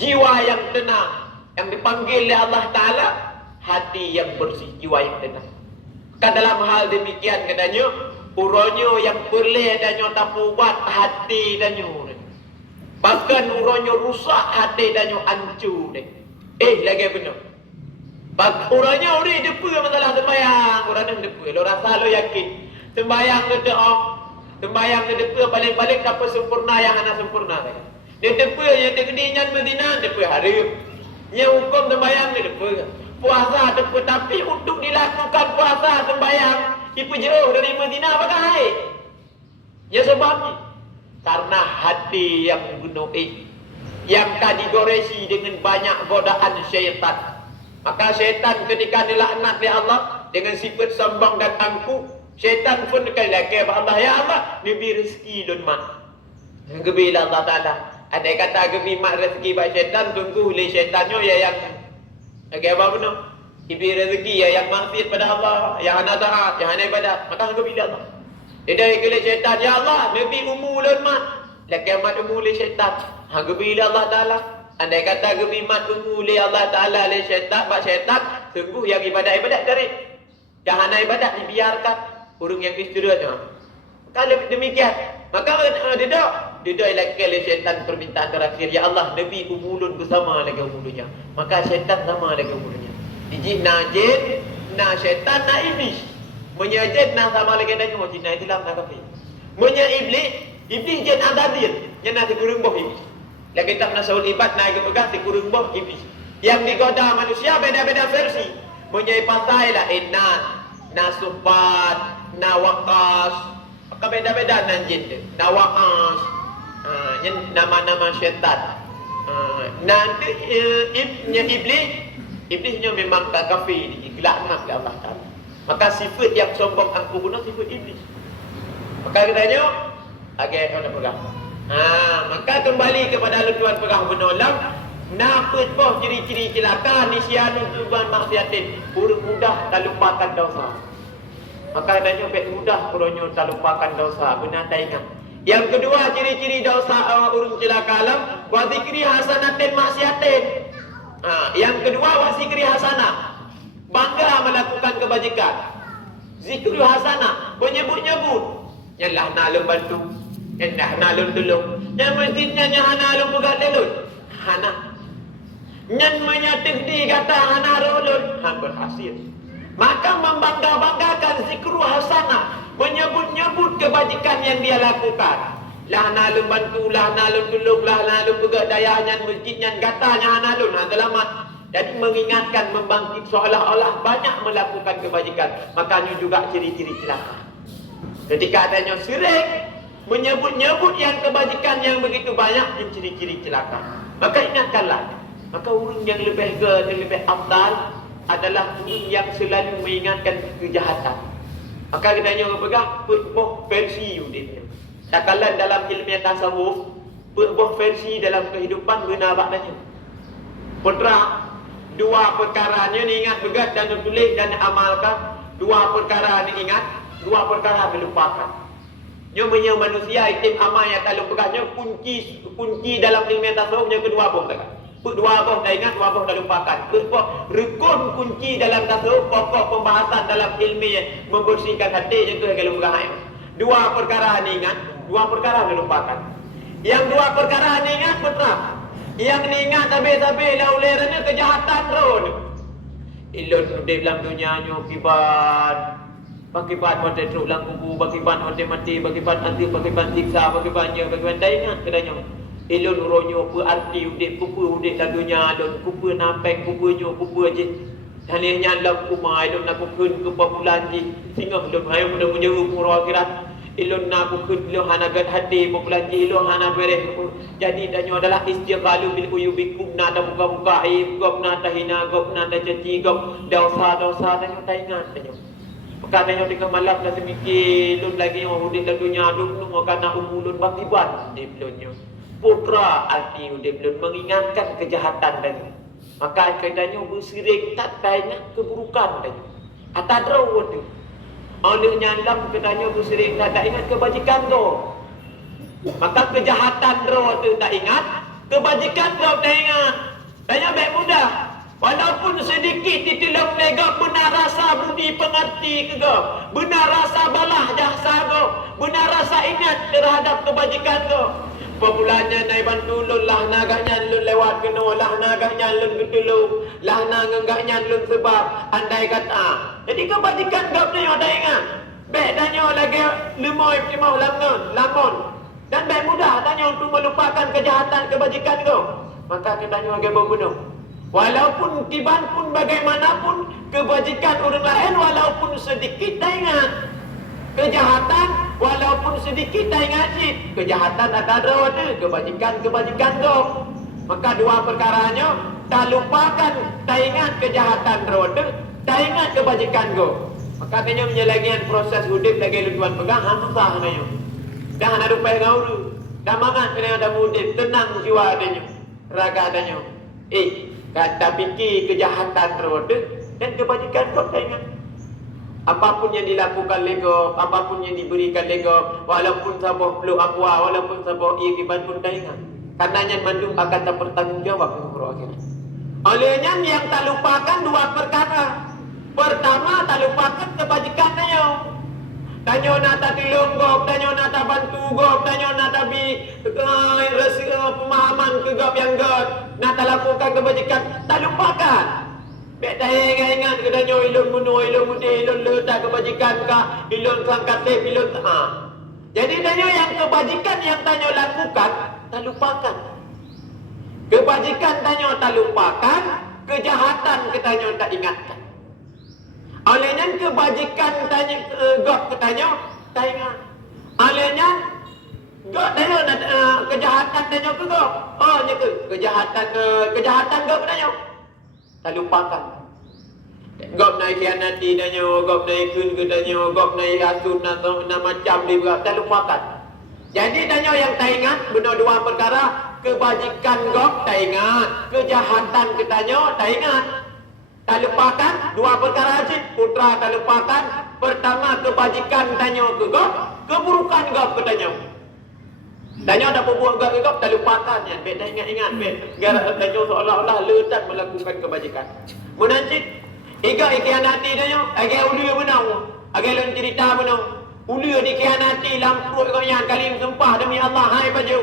jiwa yang tenang, yang dipanggil oleh Allah Ta'ala, hati yang bersih, jiwa yang tenang. Kan dalam hal demikian katanya uronyo yang perle danyo tapu buat hati danyo, bahkan uronyo rusak hati danyo hancur deh. Lagi benar. Orangnya uri depu masalah sembahyang, orang yang depu. Lo rasa lo yakin sembahyang ke doa, sembahyang ke depu paling-paling tak sempurna yang anak sempurna. Dia depu yang tegedinya Madinah depu hari. Yang hukum sembahyang dia depu. Puasa depu, tapi untuk dilakukan puasa sembahyang ipu jauh dari Madinah pakai. Ya sebabnya karena hati yang gunoi, yang kategorisi dengan banyak godaan syaitan. Maka syaitan ketika dilaknat oleh Allah dengan sifat sombong dan angkuh, syaitan pun lagi Allah, ya Allah, beri rezeki lun mak. Gebila Allah Ta'ala. Ada kata gebi mak rezeki bak syaitan, tunggu oleh syaitannya ya yang lagi apa benar? Beri rezeki ya yang maksiat pada Allah, yang hana taat, yang hana ibadat. Maka gebila Allah. Dia dari oleh syaitan, ya Allah, beri umur lun mak. Lagi amat umur oleh syaitan. Gebila Allah Ta'ala. Andai kata gebimat umuli Allah Ta'ala oleh syaitan, bak syaitan, sungguh yang ibadat-ibadat dari jangan ibadat dibiarkan urung yang istirahnya. Kalau demikian, maka duduk lagi oleh syaitan permintaan terakhir, ya Allah, Nabi umulun bersama lagi umulunya. Maka syaitan sama lagi umulunya. Jin, na syaitan, na iblis. Punya jin, na sama lagi dengan jin, na Islam, na kafir. Punya iblis jin adadil, yang nanti kurung boh iblis. Lagi tak nak saul ibad naik ke pegang kurung boh iblis. Yang digoda manusia beda-beda versi. Punya pasai lah nasubat, nawakas. Maka beda-beda nanjin tu. Nawakas. Yang nama-nama syaitan. Nanti iblisnya memang tak kafir, dilaknat oleh Allah Taala. Maka sifat yang sombong angkuh guna sifat iblis. Maka katanya agak nak pegang. Maka kembali kepada Tuhan Perang Menolong. Nakut boh ciri-ciri celaka nisyan tujuan maksiatin. Urung mudah tak lupakan dosa. Maka adanya baik mudah uronyo tak lupakan dosa. Benar tak ingat. Yang kedua ciri-ciri dosa urung celaka alam, wa zikri hasanatin maksiatin. Yang kedua wa zikri hasanah. Bangga melakukan kebajikan. Zikri hasanah, menyebut-nyebut. Yalah nalung bantu. Yang nalun tolong. Yang mestinya hana alun pegat lelun. Hana. Yang menyatik di kata hana rolun. Berhasil. Maka membangga-banggakan zikru hasanah. Menyebut-nyebut kebajikan yang dia lakukan. Lah nalun bantu, lah nalun tolong, lah nalun pegat dayahnya, masjidnya, katanya hana alun. Selamat. Jadi mengingatkan, membangkit seolah-olah banyak melakukan kebajikan. Makanya juga ciri-ciri celaka. Ketika adanya syirik, menyebut-nyebut yang kebajikan yang begitu banyak yang ciri-ciri celaka. Maka ingatkanlah. Maka urung yang lebih afdal adalah urung yang selalu mengingatkan kejahatan. Maka katanya orang pegang boh versi udin. Takalan dalam ilmiah tasawuf, boh versi dalam kehidupan benar maknanya. Putra Dua perkara ni ingat begat dan tulis dan amalkan. Dua perkara ni ingat, dua perkara dilupakan. Nyonya manusia itim amal yang tak lupakannya kunci dalam ilmu tasawuf yang kedua pun tak. Dua boh dah ingat, dua boh dah lupakan. Rukun kunci dalam tasawuf, pokok pembahasan dalam ilmu membersihkan hati yang tu yang lupakan. Dua perkara ni ingat, dua perkara dilupakan. Yang dua perkara ni ingat putra. Yang ni ingat habis-habis lah uleranya kejahatan roh. Ilun di dalam dunia nyo kibat. Bakiban mati teruk dalam kubur, bakiban mati, bakiban nanti, bakiban siksa, bakibannya, bakiban dah ingat kedanya. Ilun ronyo pe arti udip, kupu udip dalam dunia, ilun kupu napeng, kupunyo, kupu je. Halihnya dalam kumai, ilun nak kukun ke populan je. Sehingga ilun hayang mudah menjeru pura akhirat. Ilun nak kukun, ilun hanagat hati populan je, ilun hana bereh. Jadi danyo adalah istiqalu bil uyubikum, nada buka-buka aib, gop nada hina, gop nada caci, gop dosa-dosa, danyo tak ingat danyo. Kadang yang dengan malam dah semikir lun lagi orang udip dalam dunia duk nunggu kana umulun bakiban di belunnya. Putra arti udip belun mengingatkan kejahatan tadi. Maka kadangnya bersiring tak tanya keburukan tadi. Atadro tu. Olehnya dalam kadangnya bersiring tak ingat kebajikan tu. Maka kejahatan roh tu tak ingat, kebajikan tu tak ingat. Tanya baik mudah. Walaupun sedikit ditilung lega, benar rasa budi pengerti ke go, benar rasa balah jahsa go, benar rasa ingat terhadap kebajikan go. Populanya naik bantu lun lah naganya lun lewat kena lah naganya lun ketulung lah nangganya lun sebab andai kata. Jadi kebajikan go tu yang dah ingat. Baik tanya lagi lemoy timau lamun. Dan baik mudah tanya untuk melupakan kejahatan kebajikan go. Maka kita tanya lagi berbunuh. Walaupun tiban pun bagaimanapun kebajikan orang lain walaupun sedikit tak ingat. Kejahatan walaupun sedikit tak ingat sih. Kejahatan ada tu, kebajikan tu. Maka dua perkaranya tak lupakan, tak ingat kejahatan tu, tak ingat kebajikan tu. Maka tanya menyelagian proses hidup lagi lu tuan pegang hamsah nanya. Dah ada rupai ngau dah mangat kena ada hidup tenang jiwa adanya. Raga adanya. Kata fikir kejahatan roda dan kebajikan kau tak ingat. Apapun yang dilakukan lego, apapun yang diberikan lego, walaupun sabah peluk aqua, walaupun sabah ikiban pun tak ingat. Karenanya mandum akan tak bertanggungjawab ke hari akhirat. Olehnya yang tak lupakan dua perkara. Pertama tak lupakan kebajikan dia. Tanyo nata tilung gop, tanyo nata bantu gop, tanyo nata bi pemahaman ke gop yang gop, nata lakukan kebajikan, tak lupakan. Bek tak ingat ke tanyo ilun bunuh, ilun mudi, ilun letak kebajikan ka, ilun sangkat tip, ilun Jadi tanyo yang kebajikan yang tanyo lakukan, tak lupakan. Kebajikan tanyo tak lupakan, kejahatan ke tanyo tak ingatkan. Olehnya kebajikan tanya God ketanya tak ingat. Olehnya God tanya kejahatan tanya ke God. Oh nya ke kejahatan God tanya. Tak lupakan. God naik khianati tanya, God naik kun ke tanya, God naik asut nak macam dia berat, tak lupakan. Jadi tanya yang tak ingat benar dua perkara, kebajikan God tak ingat, kejahatan ketanya tak ingat. Tak lupakan dua perkara aja. Putra tak lupakan. Pertama kebajikan tanya ke God, keburukan God ke tanya. Tanya ada perbuat God ke God, tak lupakan ya. Bet tak ingat-ingat bet. Gara tanya seolah-olah letak melakukan kebajikan. Menanjit iga ikhianati tanya, agak ulia benau. Agak lain cerita benau. Ulia dikhianati lampu ikutnya kali sumpah demi Allah hai baju.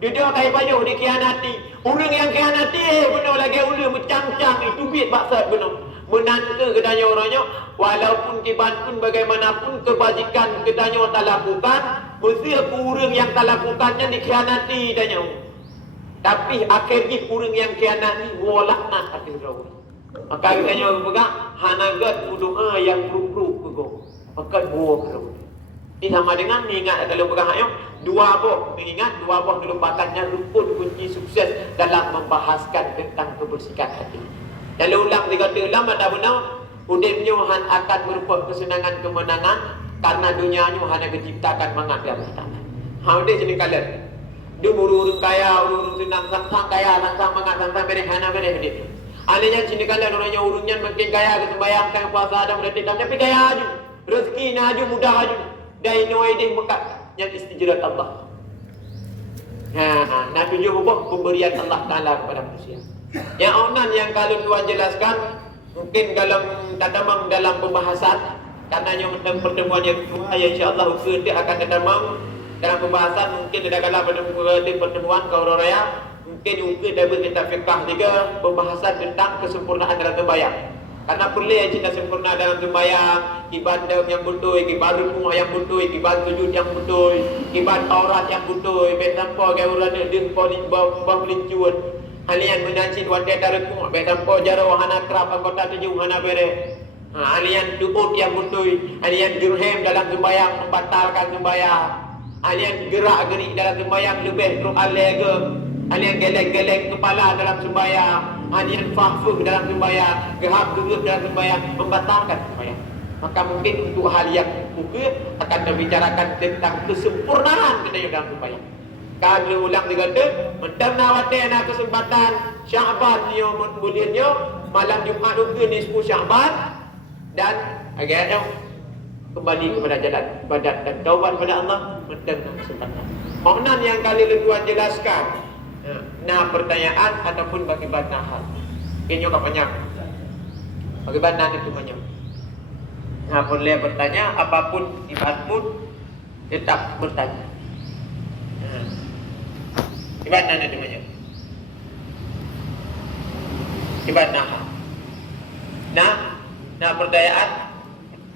Dia kai payuh dikhianati. Orang yang khianati benar lagi ulia macam-macam itu biat maksud benar. Menantu kedanya orangnya walaupun tiban pun bagaimanapun kebajikan kedanya tak lakukan, mesti orang yang tak lakukannya dikhianati danya. Tapi akhirnya orang yang khianati walaknat hati roh. Maka kedanya pegang hanagat doa yang buruk pegang. Maka buruk. Ini sama dengan mengingat kalau pegang ayam dua boh mengingat dua boh melupakannya rukun kunci sukses dalam membahaskan tentang kebersihan hati. Kalau ulang tiga ulang ada benar udipnya akan berupa kesenangan kemenangan karena dunianya hanya diciptakan mangat di atas tanah. Udah jenis kalian. Dia urus kaya, urus senang sang kaya, sang mangat sang bereh hana bereh dia. Alanya sini kalian orangnya urungnya makin gaya ke sembahyang kan puasa ada berarti tapi gaya aju. Rezeki na aju mudah aju. Dai no ideh mekat yang istijrat Allah. Nah tujuh apa? Pemberian Allah Taala kepada manusia. Yang onan yang kalau Tuhan jelaskan mungkin dalam tadamang dalam pembahasan karenanya tentang pertemuan yang kedua ya insyaallah kita akan tadamang dalam pembahasan mungkin ada kala pertemuan kau raya mungkin juga dapat kita fikah juga pembahasan tentang kesempurnaan dalam sembahyang. Karena perlu yang kita sempurna dalam sembahyang, ibadah yang betul, ibadah rumah yang betul, ibadah sujud yang betul, ibadah aurat yang betul, betampo ke urang deng polin bawah lincuan. Alian menanci wate tareku, betampo jaro hana krap anggota tujuh hana bere. Alian duut yang betul, alian dirhem dalam sembahyang membatalkan sembahyang. Alian gerak-gerik dalam sembahyang lebih teruk alega. Alian geleng-geleng kepala dalam sembahyang, alian fahfuh dalam sembahyang, gerap duduk dalam sembahyang, membatalkan sembahyang. Maka mungkin untuk hal yang mungkin akan membicarakan tentang kesempurnaan kita dalam sembahyang. Kami ulang dikata, mentamna wate na kesempatan Syaban yo bulannya malam Jumaat ke nisfu Syaban dan agar kembali kepada jalan ibadat dan taubat kepada Allah mentamna kesempatan. Makna yang kali Tuhan jelaskan. Nah pertanyaan ataupun bagi banah hal. Ini juga banyak. Bagi banah itu banyak. Nah boleh bertanya apapun ibadat pun tetap bertanya. Ibadah itu banyak. Ibadah hal. Nah pertanyaan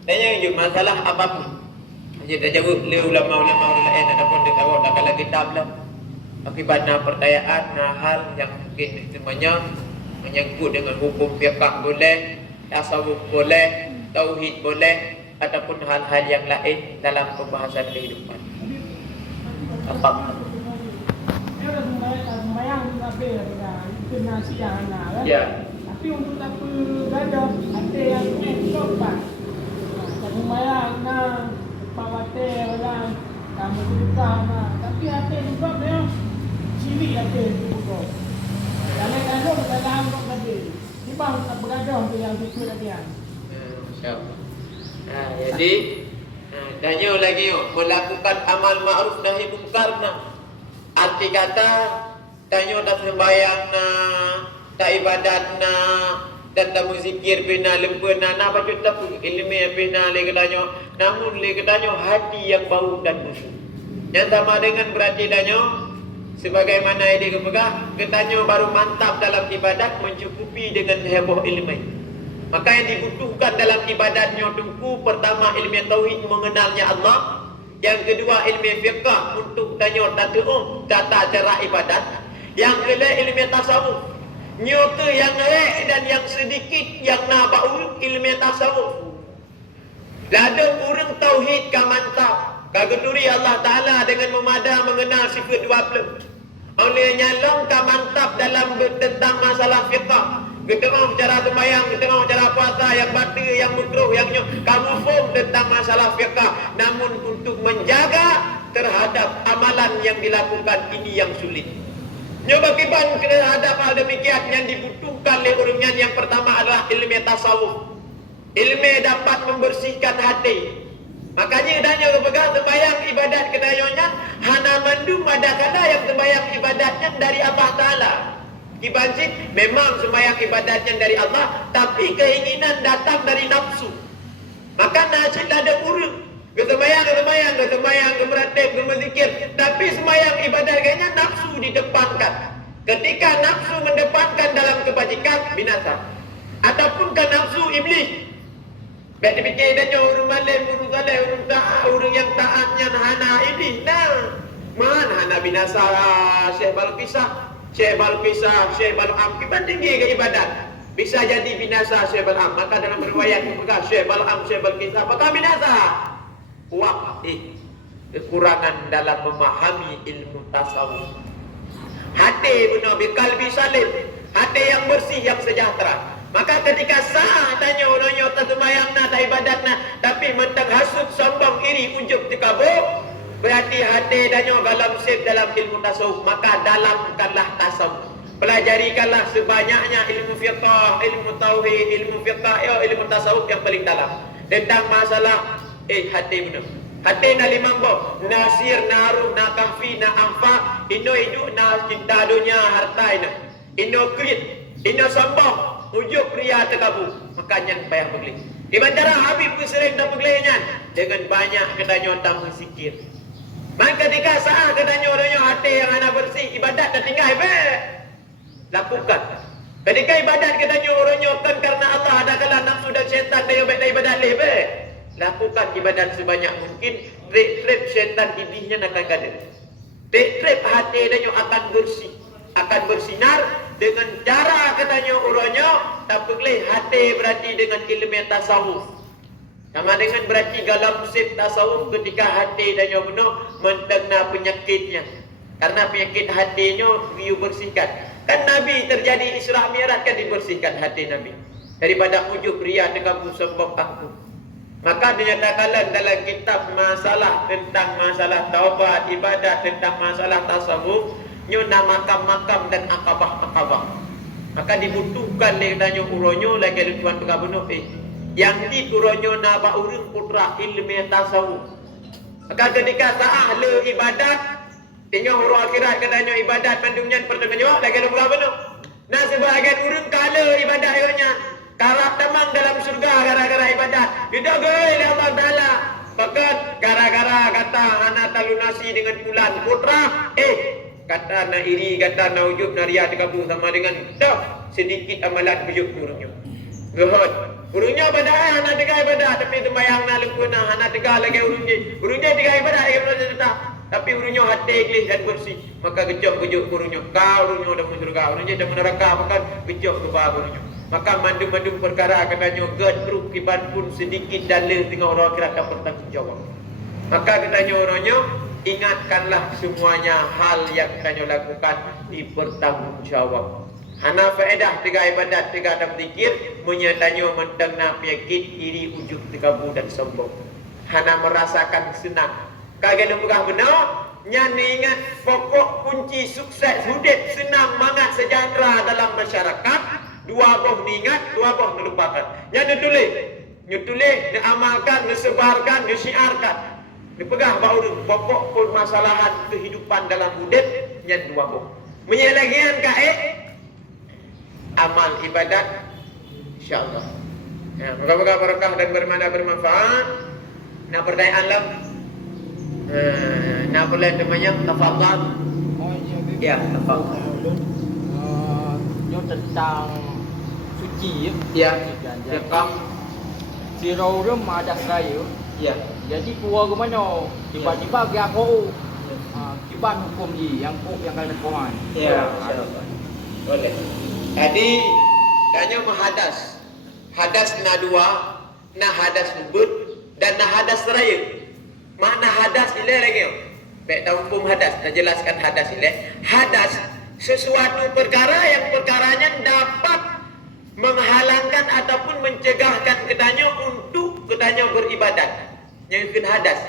tanya juga masalah apapun. Kita jawab ulama-ulama lain ataupun ditawar dalam kitab lah. Akibatnya pertanyaan hal yang mungkin semuanya menyangkut dengan hukum fiqh boleh, tasawuf boleh, tauhid boleh ataupun hal-hal yang lain dalam pembahasan kehidupan. Apa? Sembayang itu nasi yang anak kan? Ya. Tapi untuk apa gada ada yang coba. Sembayang nak pawate orang kamu kita tapi ada juga dia ciri ada juga. Kalau dalam kok tadi. Di bawah tak berada untuk yang itu tadi yang. Masya-Allah. Jadi tanya lagi melakukan amal ma'ruf nahi munkar arti kata tanya tak sembahyang tak ibadat dan tak zikir bina lempena na baca tak ilmu bina le katanya namun le katanya hati yang bau dan busuk yang sama dengan berarti tanya sebagaimana dia kepegah katanya baru mantap dalam ibadat mencukupi dengan heboh ilmu maka yang dibutuhkan dalam ibadatnya tungku pertama ilmu tauhid mengenalnya Allah yang kedua ilmu fiqh untuk tanya tata cara ibadat yang kedua ilmu tasawuf nyoke yang rek dan yang sedikit yang nak bau ilmu tasawuf. Lada urang tauhid ka mantap. Kageturi Allah Taala dengan memadah mengenal sifat 20. Oleh nyalong ka mantap dalam tentang masalah fiqh. Ketengah cara sembahyang, ketengah cara puasa yang batil, yang makruh, yang kamu faham tentang masalah fiqh. Namun untuk menjaga terhadap amalan yang dilakukan ini yang sulit. Nyoba kiban terhadap hal demikian yang dibutuhkan oleh orangnya yang pertama adalah ilmu tasawuf. Ilmu dapat membersihkan hati. Makanya danya kepegang sembahyang ibadat kedayonya hana mandu madakala yang sembahyang ibadatnya dari Allah Taala. Kibancit memang sembahyang ibadatnya dari Allah tapi keinginan datang dari nafsu. Maka najib ada urut. Kesembayang, kemeratib, kemezikir. Tapi sembahyang ibadat kayaknya nafsu didepankan. Ketika nafsu mendepankan dalam kebajikan, binasa. Ataupun ke nafsu iblis. Baik dipikir dia orang malam, orang saleh, orang taat, orang yang taatnya hana iblis. Nah, mana hana binasa Syekh Balqisah, Syekh Bal'am. Kita tinggi ke ibadat. Bisa jadi binasa Syekh Bal'am. Maka dalam riwayat juga Syekh Bal'am, Syekh Balqisah. Maka binasa. Kekurangan dalam memahami ilmu tasawuf. Hati benar biqalbi salim, hati yang bersih, yang sejahtera. Maka ketika sah tanya orangnya tak sembahyang tak ibadat tapi mentang hasut, sombong, iri, ujub, tekabur, berarti hati tanya dalam sif dalam ilmu tasawuf. Maka dalamkanlah tasawuf. Pelajarikanlah sebanyaknya ilmu fiqh, ilmu tauhid, ilmu fiqh, ilmu tasawuf yang paling dalam. Tentang masalah hati benar. Hati na limang bo, nasir, naruh, na kahfi, na amfa, ino hidup, na cinta dunia, harta ina. Ino krit, ino sombong, ujuk pria terkabu. Makanya payah beli. Di bandara Habib pun sering tak begelainya. Dengan banyak katanya tak bersikir. Maka ketika saat katanya orangnya hati yang anak bersih, ibadat dah tinggal hebat. Lakukan. Ketika ibadat katanya orangnya kan karena Allah ada kalah nafsu dan syaitan dia baik ibadat lebih. Lakukan ibadat sebanyak mungkin. Trip syaitan gigihnya akan ada. Trip hati dia akan bersih, akan bersinar dengan cara katanya orangnya tak boleh hati berarti dengan ilmu tasawuf. Sama dengan berarti dalam sif tasawuf ketika hati dia benar menterna penyakitnya. Karena penyakit hatinya dia bersihkan. Kan Nabi terjadi Isra Mi'raj kan dibersihkan hati Nabi daripada ujub ria dengan sombong angkuh. Maka dinyatakan dalam kitab masalah tentang masalah taubat, ibadat, tentang masalah tasawuf, nyuna makam-makam dan akabah-akabah. Maka dibutuhkan lekanyo uronyo lagi tuan pekabunuh yang di uronyo naba urung putra ilmu tasawuf. Maka ketika saat le ibadat tengok huruf akhirat katanya ibadat mandungnya pertama jawab lagi lupa benar. Nah sebahagian urang kala ibadat ianya karap tamang dalam surga gara-gara ibadat. Tidak gay Allah Taala. Pakat gara-gara kata anak talunasi dengan bulan putra. Kata na iri, kata na ujub, na riya dikabu sama dengan dah sedikit amalan bujub urangnya. Gehad. Urangnya ibadat anak tiga ibadat tapi sembahyang na lengkuna anak tiga lagi urangnya. Urangnya tiga ibadat lagi berdoa. Tapi urunya hati ikhlas dan bersih. Maka gejok urunya. Kau urunya dah surga. Urunya dah neraka. Maka gejok ke bawah urunya. Maka mandum-mandum perkara katanya gedruk kiban pun sedikit dalil tengah orang akhirat dapat bertanggungjawab. Maka katanya orangnya ingatkanlah semuanya hal yang katanya lakukan dipertanggungjawab. Hana faedah tiga ibadat, tiga ada berzikir menyatanya mentengah penyakit iri, ujub, tikabu dan sombong. Hana merasakan senang. Kagak lemah benar, nyani ingat pokok kunci sukses hidup senang mangat sejahtera dalam masyarakat. Dua boh diingat, dua boh dilupakan. Yang ditulis, diamalkan, disebarkan, disiarkan. Dipegang baru pokok permasalahan kehidupan dalam hidup yang dua boh. Menyelagian amal ibadat, insyaAllah. Ya, moga-moga berkah dan bermanfaat. Nak pertanyaan lah. Nak boleh namanya tafadhal. Ya, tafadhal. Tentang suci Ya. Cakap Sirau rum ada saya. Ya. Jadi keluar ke mana? Tiba-tiba dia aku. Kiban hukum dia yang kena kuat. Ya, insyaAllah. Boleh. Tadi tanya menghadas. Hadas na dua, na hadas hubud dan na hadas raya. Makna hadas ile lagi. Baik tahu hukum hadas, dah jelaskan hadas ile. Hadas sesuatu perkara yang perkaranya dapat menghalangkan ataupun mencegahkan katanya untuk katanya beribadat. Yang hadas.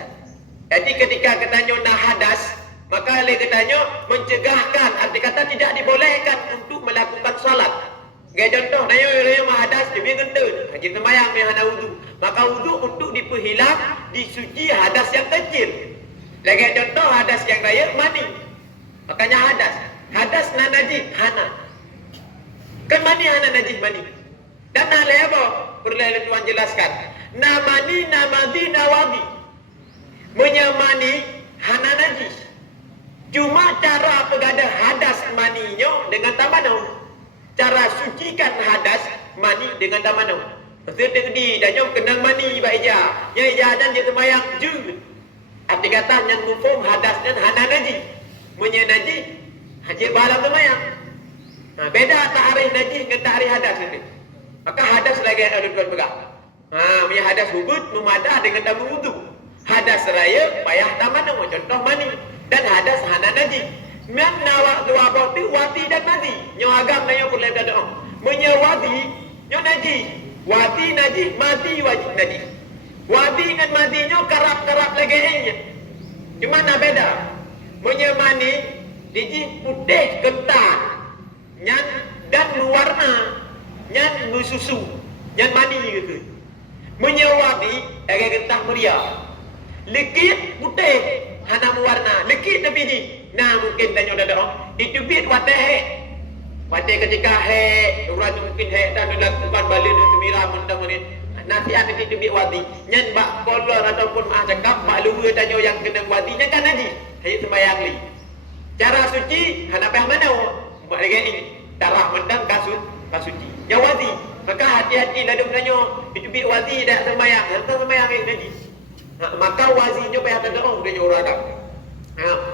Jadi ketika katanya na hadas, maka oleh katanya mencegahkan, arti kata tidak dibolehkan untuk melakukan salat. Gaya contoh, naya mahadas, dia gentun. Kita sembahyang dengan hana wudu. Maka wudu untuk diperhilang, disuci hadas yang kecil. Lagi contoh, hadas yang raya, mani. Makanya hadas. Hadas na najis, hana. Kan mani hana najis, mani. Dan hal apa? Perlu Tuhan jelaskan. Na mani, na madi, na wadi. Menyamani, hana najis. Cuma cara pegada hadas maninya dengan tamanau. Cara sucikan hadas mani dengan tamanau. Maksudnya tadi dah nyom kenang mani ba ija. Ya ija dan dia sembahyang je. Arti kata yang mufum hadas dan hana najis. Munya najis haji balam sembahyang. Beda ta'arif najis dengan ta'arif hadas ini. Maka hadas lagi ada tuan pegang. Punya hadas hubud memadah dengan tamu wudu. Hadas raya payah tamanau contoh mani. Dan hadas hana najis. Man nawak dua boti wati dan mati. Nyo agam na yo boleh berdoa. Menyawati nyo najis. Wati najis, mati wajib najis. Wati dengan matinya karap-karap lagi nya. Cuma na beda. Menyamani diji putih kental. nyan dan berwarna, nyan bersusu, nyan mani gitu. Menyewadi agak gentang meriah. Lekit putih, hana berwarna. Lekit tapi ni, nah mungkin tanya dah dah. Itu bit wateh. Wateh ketika orang tu mungkin dan dilakukan balik dan semira mendang ni. Nasihat itu bit wadi. Nyan bak kolor ataupun mak cakap, bak lupa tanya yang kena wadi, nyan kan haji. Haji sembahyang li. Cara suci, hana payah mana? Buat lagi ni. Darah mendang kasuci. Yang wadi. Maka hati-hati dah tanya, itu bit wadi dah sembahyang. Hantar sembahyang ni haji. Maka wazinya payah terderong dia orang dah.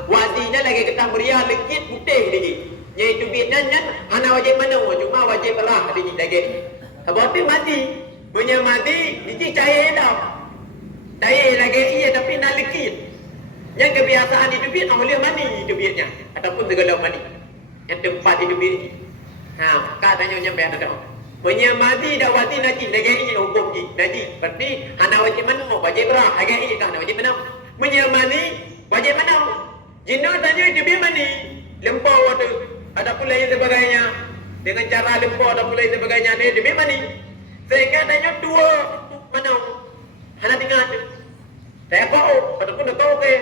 Wazinya lagi ketang meriah lekit putih lagi. Iaitu bit nyan hana wajib mana? Cuma wajib merah lagi. Sebab tu mati. Punya mati, ini cair dah. Cair lagi iya tapi nak lekit. Yang kebiasaan hidup bit awalnya mani hidup bitnya ataupun segala mani. Yang tempat hidup bit ni. Katanya yang bayar dah. Punya mati dah wati nanti lagi ini hukum ni. Nanti berarti hana wajib mana? Wajib berah. Lagi ini kan wajib mana? Punya mani wajib mana? Jinnah tanya hidup bit mani. Lempau tu ataupun lain sebagainya. Dengan cara lempau ataupun lain sebagainya dia hidup bit mani. Sehingga tanya dua mana? Hana tinggal tu. Saya kau ataupun kau ke?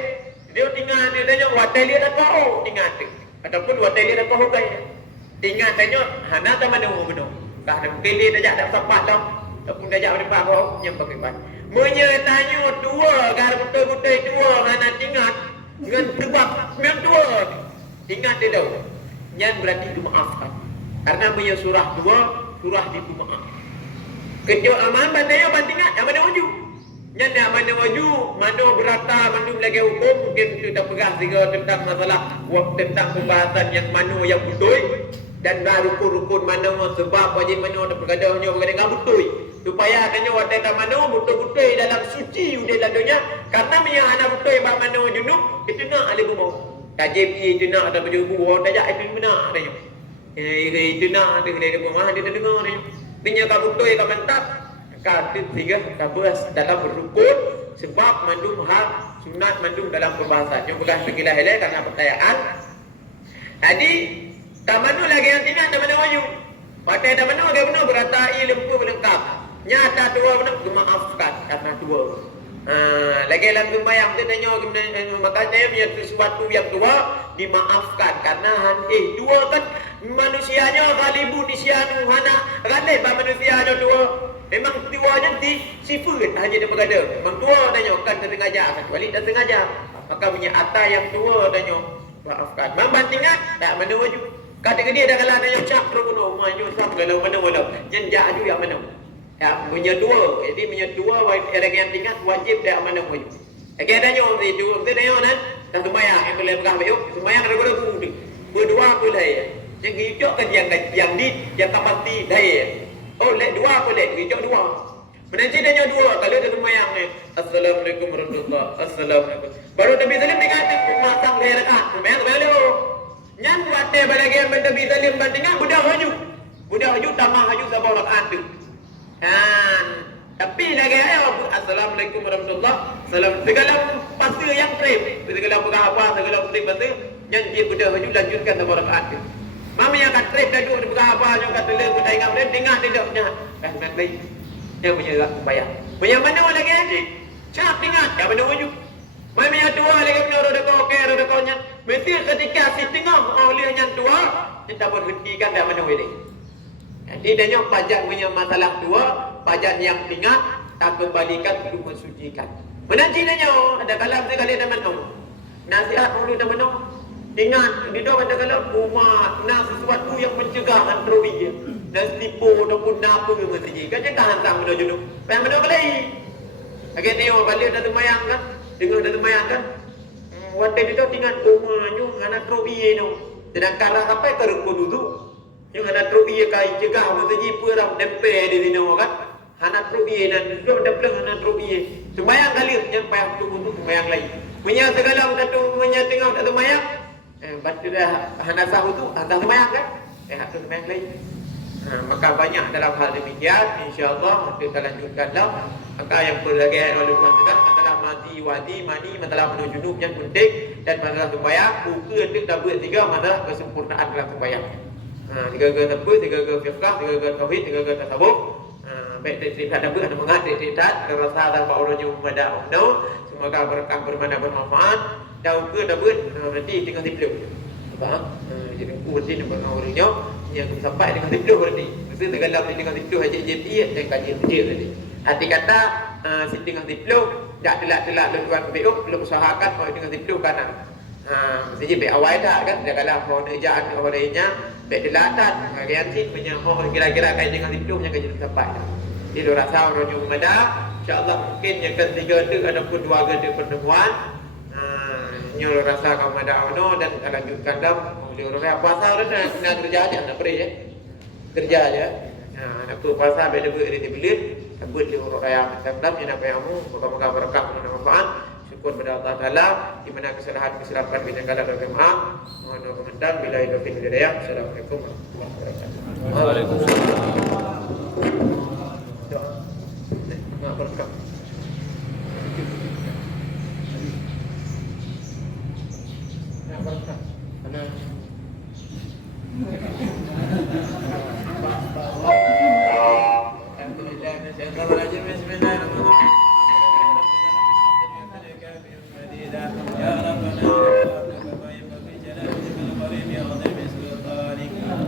Dia tinggal dia tanya watai dia kau tinggal tu. Ataupun watai dia kau ke? Tinggal tanya hana tak mana benar. Kah ada pilih dah tak sempat dah. Ataupun dah jauh depan kau yang pakai ban. Tanya dua gar betul-betul dua hana tinggal dengan sebab memang dua. Tinggal dia dah. Yang berarti dimaafkan. Karena punya surah dua, surah dimaaf. Kejauh aman bandanya bandingan yang mana waju. Yang nak mana waju, mana berata, mana lagi hukum. Mungkin kita pegang tiga tentang masalah tentang pembahasan yang mana yang betul. Dan rukun-rukun mana sebab wajib mana ada pergadanya dengan betul. Supaya kena wadah tak mana betul-betul dalam suci dalam dunia. Karena yang anak betul yang mana junub, itu nak alih bumau. Tajib itu nak ada baju buah, tajak itu benar adanya. Itu nak ada dia bumau, dia dengar adanya. Punya kabutoy ka mantap kata tiga kabus dalam rukun sebab mandum hak sunat mandum dalam perbahasan yang bukan sekilah helai karena percayaan. Jadi tamanu lagi yang tinggal ada mana waju. Pada ada mana lagi benar beratai lempu lengkap. Nyata dua benar dimaafkan karena dua. Lagi dalam sembahyang tu tanya makanya punya sesuatu yang dua dimaafkan karena dua kan manusianya kalibu di sianu hana ralai ba manusianya dua memang tuanya di sifat hanya dia berada memang dua tanya kan tersengaja kecuali tak sengaja maka punya atas yang dua tanya maafkan membandingkan tak mana waju kata ke dia dah kalah tanya cak terbunuh maju sam kalau mana wala jenjak aju yang mana ya punya dua jadi punya dua ada yang tinggal wajib dak mana waju lagi adanya orang itu tanya nan dan sembahyang yang boleh pegang bayuk sembahyang ragu-ragu berdua boleh yang hijau kan yang kapati daya. Oh, lek dua apa lek? Hijau dua. Menanti tanya dua kalau dia sembahyang ni. Assalamualaikum warahmatullahi wabarakatuh. Assalamualaikum. Baru Nabi Salim dikata masang gaya rakaat. Sembahyang boleh lo. Nyan wate balagi yang Nabi Salim bandingan budak haju. Budak haju tambah haju sabah rakaat tu. Kan. Tapi lagi ayo assalamualaikum warahmatullahi wabarakatuh. Segala pasal yang trip, segala apa segala pasal yang dia budak haju lanjutkan sabah rakaat tu. Mami yang kat trip dah duduk di berapa yang kat telur kita ingat boleh dengar tidak punya nanti dia punya bayar punya mana lagi lagi siap dengar yang mana wujud mami yang tua lagi punya roda kau okey roda kau nya mesti ketika si tengah oleh yang tua kita berhentikan dah mana wujud jadi dia pajak punya masalah tua pajak yang tinggal tak kembalikan perlu mensucikan menanti dia ada kalam sekali dah mana nasihat perlu dah mana ingat, di dalam kata umat nak sesuatu yang mencegah android dan tipu ataupun apa ke masjid. Kan jangan hantar benda junub. Yang benda kelai. Lagi ni orang balik dah sembahyang kan. Dengar dah sembahyang kan. Waktu itu tinggal umatnya anak android tu. Sedangkan apa ke rukun dulu. Yang anak android kai cegah masjid perang dempel di sini kan. Anak android dan dia dah pelang anak android. Sembahyang kali yang payah tu untuk sembahyang lain. Punya segala satu punya tengah tak sembahyang. Baca dah hana sahu tu hantar sembahyang kan hantar sembahyang lain maka banyak dalam hal demikian insya-Allah kita lanjutkanlah maka yang perlu lagi oleh Tuhan tekan masalah mati wadi mani masalah menuju junub yang penting dan masalah sembahyang buku untuk dah buat tiga masalah kesempurnaan dalam sembahyang Tiga-tiga terbut, tiga-tiga fiqah, tiga-tiga tauhid, tiga-tiga tasawuf. Baik tidak ada ber, mengat tidak rasa tanpa orang jumpa pada umno. Semoga berkah bermana bermanfaat. Tahu ke dah ber, berarti tinggal tidur. Faham? Jadi kursi nak berngaulinya yang sampai dengan tidur berarti. Mesti tergalam dengan tidur aja dia dan kaji dia tadi. Hati kata si dengan tidur tak telak-telak luar beuk, belum usahakan mau dengan tidur kanan. Mesti je awal dah kan dia kalah mau ejaan orangnya baik dilatan bagian sih punya kira-kira kain dengan tidur punya kaji sampai. Dia rasa orang jumpa dah, insya-Allah mungkin yang ketiga tu ataupun dua kali pertemuan. Nyol rasa kamu ada ono dan lanjutkan dah. Dia orang puasa orang nak kerja aja, nak beri ya. Kerja aja. Nak puasa beda beri di bilik. Sebut dia orang raya macam dah yang apa yamu, moga-moga berkah dan manfaat. Syukur pada Allah Taala di mana kesalahan kesilapan bina kala berjemaah. Mohon doa komentar bila itu hidayah. Assalamualaikum warahmatullahi wabarakatuh. Waalaikumsalam. Doa. Maaf berkah.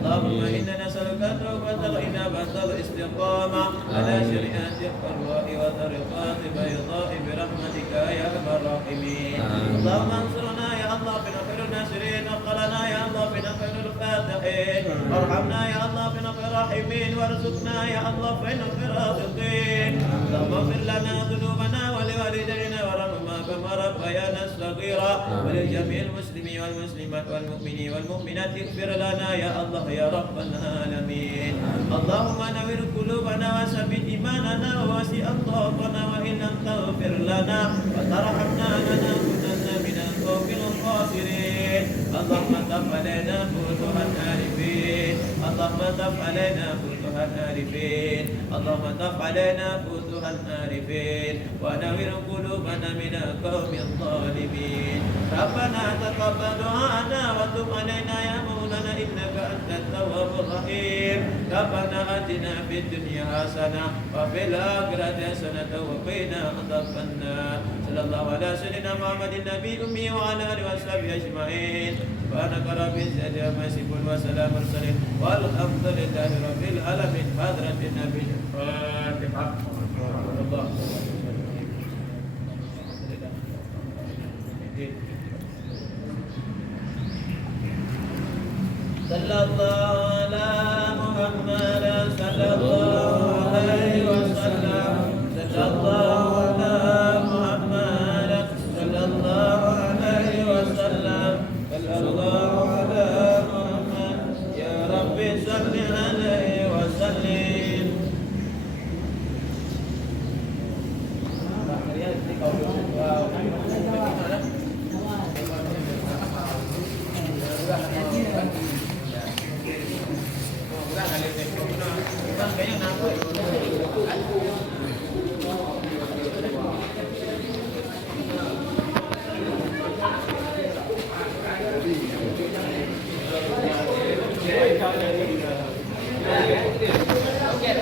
اللهم إنا نسألك التوبة والإنابة والاستقامة على شريعة القرآن وطريقات بيضاء برحمتك يا أرحم الراحمين. اللهم انصرنا يا الله بنصر الناصرين، وقلنا يا الله بنصر الفاتحين، وارحمنا يا الله بنصر الراحمين، وارزقنا يا الله بنصر الرازقين. اللهم اغفر لنا ذنوبنا ولوالدينا وارحمهما كما ربيانا صغيرا، ولجميع المسلمين والمسلمات والمؤمنين والمؤمنات اغفر لنا يا الله يا رب العالمين. اللهم نور قلوبنا وثبت إيماننا ووسع أطرافنا، وإن لم تغفر لنا وترحمنا لنكونن من القوم الخاسرين. اللهم تب علينا فتوح العارفين، اللهم تب علينا فتوح العارفين، اللهم تب علينا فتوح العارفين، ونور قلوبنا من القوم الظالمين. ربنا تقبل دعاءنا وتب علينا يا مولانا إنك أنت التواب الرحيم. ربنا آتنا في الدنيا حسنة وفي الآخرة حسنة وقنا عذاب النار. صلى الله على سيدنا محمد النبي الأمي وعلى آله وصحبه أجمعين. سبحانك رب العزة عما يصفون وسلام على المرسلين والحمد لله رب العالمين. حضرة النبي الفاتحة. الله صلى الله على محمد صلى الله عليه وسلم. صلى الله على محمد صلى الله عليه وسلم. صلى الله على محمد يا رب صل عليه وسلم. Okay,